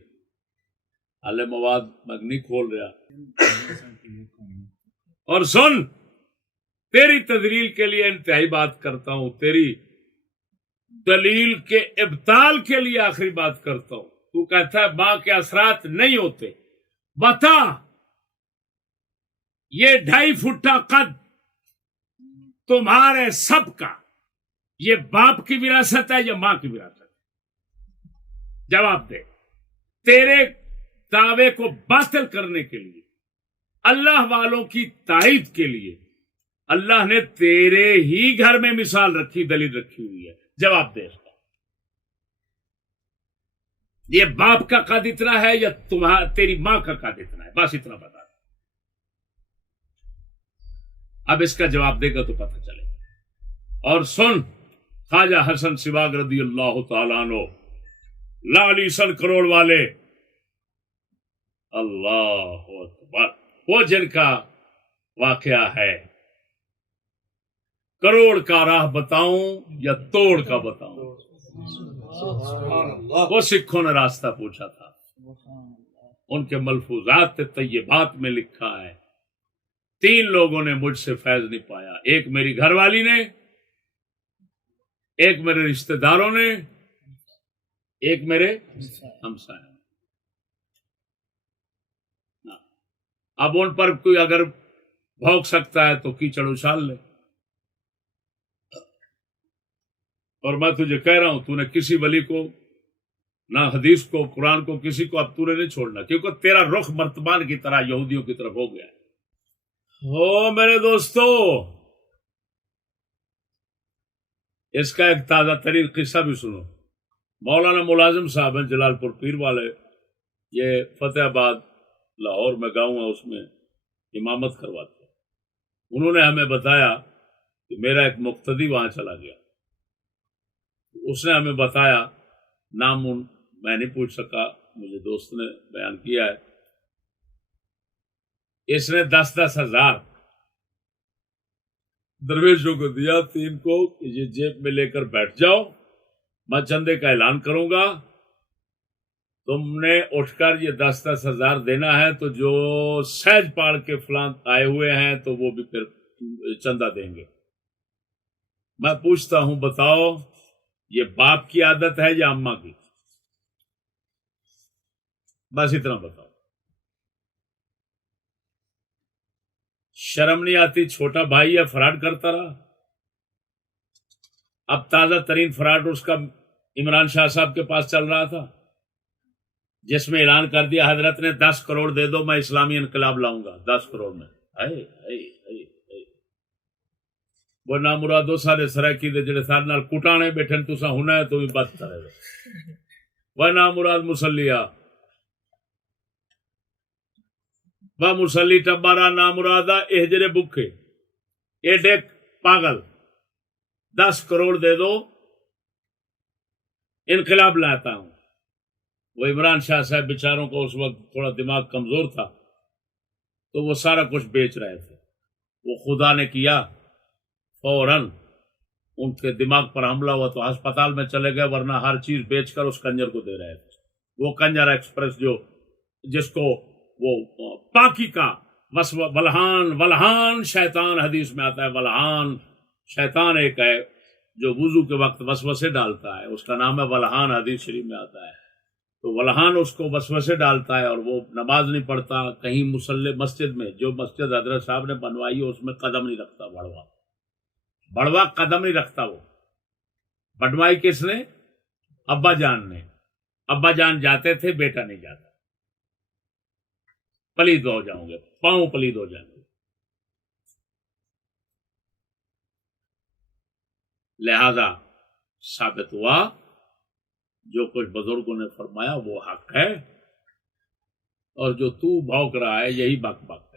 حالے مواد مگنی کھول رہا. اور سن، تیری تدلیل کے لیے انتہائی بات کرتا ہوں، تیری دلیل کے ابطال کے لیے آخری بات کرتا ہوں. تو کہتا ہے ماں کے اثرات نہیں ہوتے. بتا یہ 2.5 فٹا قد تمہارے سب کا یہ باپ کی وراثت ہے یا ماں کی وراثت ہے؟ جواب دے. تیرے دعوے کو باطل کرنے کے لیے، اللہ والوں کی تائید کے لیے اللہ نے تیرے ہی گھر میں مثال رکھی، دلیل رکھی ہوئی ہے. جواب دے اس کا. یہ باپ کا قد اتنا ہے یا تیری ماں کا قد اتنا ہے؟ بس اتنا بتا. اب اس کا جواب دے گا تو پتہ چلے گا. اور سن، خواجہ حسن سواگ رضی اللہ تعالیٰ عنہ، لالی سن کروڑ والے، اللہ اکبر، وہ جن کا واقعہ ہے کروڑ کا راہ بتاؤں یا توڑ کا بتاؤں؟ وہ سکھوں نے راستہ پوچھا تھا، ان کے ملفوظات طیبات میں لکھا ہے 3 لوگوں نے مجھ سے فیض نہیں پایا. ایک میری گھر والی نے، ایک میرے رشتہ داروں نے، ایک میرے ہمسائے. اب ان پر کوئی اگر بھونک سکتا ہے تو کیچڑ اچھال لے. اور میں تجھے کہہ رہا ہوں، تو نے کسی ولی کو، نہ حدیث کو، قرآن کو، کسی کو اب تو نے نہیں چھوڑنا، کیونکہ تیرا رخ مرتبان کی طرح یہودیوں کی طرف ہو گیا ہے. ہو میرے دوستو، اس کا ایک تازہ ترین قصہ بھی سنو. مولانا ملازم صاحب ہیں جلال پور پیر والے، یہ فتح آباد لاہور میں گاؤں ہے، اس میں امامت کرواتے ہیں. انہوں نے ہمیں بتایا کہ میرا ایک مقتدی وہاں چلا گیا. اس نے ہمیں بتایا، نام میں نہیں پوچھ سکا، مجھے دوست نے بیان کیا ہے، اس نے 10-10 ہزار درویشوں کو دیا، 3 کو، کہ یہ جیب میں لے کر بیٹھ جاؤ، میں چندے کا اعلان کروں گا، تم نے اٹھ کر یہ 10-10 ہزار دینا ہے، تو جو سہج پاڑ کے فلان آئے ہوئے ہیں تو وہ بھی پھر چندہ دیں گے. میں پوچھتا ہوں، بتاؤ یہ باپ کی عادت ہے یا اماں کی؟ بس اتنا بتاؤ. شرم نہیں آتی؟ چھوٹا بھائی ہے، فراڈ کرتا رہا. اب تازہ ترین فراڈ اس کا عمران شاہ صاحب کے پاس چل رہا تھا، جس میں اعلان کر دیا حضرت نے 10 کروڑ دے دو میں اسلامی انقلاب لاؤں گا. 10 کروڑ میں وہ نامرادو سارے سرائکی دے جڑے سارے نال کٹانے بیٹھن تسا ہونا ہے تو بھی بات کرے وہ نامراد مسلیا وہ مسلی ٹبارا نامرادا احجرے بکھے ایڈے پاگل 10 کروڑ دے دو انقلاب لاتا ہوں. وہ عمران شاہ صاحب بیچاروں کو اس وقت تھوڑا دماغ کمزور تھا تو وہ سارا کچھ بیچ رہے تھے. وہ خدا نے کیا فوراً ان کے دماغ پر حملہ ہوا تو ہسپتال میں چلے گئے، ورنہ ہر چیز بیچ کر اس کنجر کو دے رہے تھے. وہ کنجر ایکسپریس جو جس کو وہ پاکی کا ولہان شیطان حدیث میں آتا ہے، ولہان شیطان ایک ہے، جو وضو کے وقت وسوسے ڈالتا ہے، اس کا نام ہے ولہان، حدیث شریف میں آتا ہے. تو ولہان اس کو وسوسے ڈالتا ہے اور وہ نماز نہیں پڑھتا، کہیں مصلی مسجد میں، جو مسجد حضرت صاحب نے بنوائی ہے اس میں قدم نہیں رکھتا. بڑوا قدم نہیں رکھتا. وہ بنوائی کس نے؟ ابا جان نے. ابا جان جاتے تھے، بیٹا نہیں جاتا. پلید ہو جاؤں گے، پاؤں پلید ہو جائیں گے. لہذا ثابت ہوا جو کچھ بزرگوں نے فرمایا وہ حق ہے، اور جو تو بھونک رہا ہے یہی بک بک.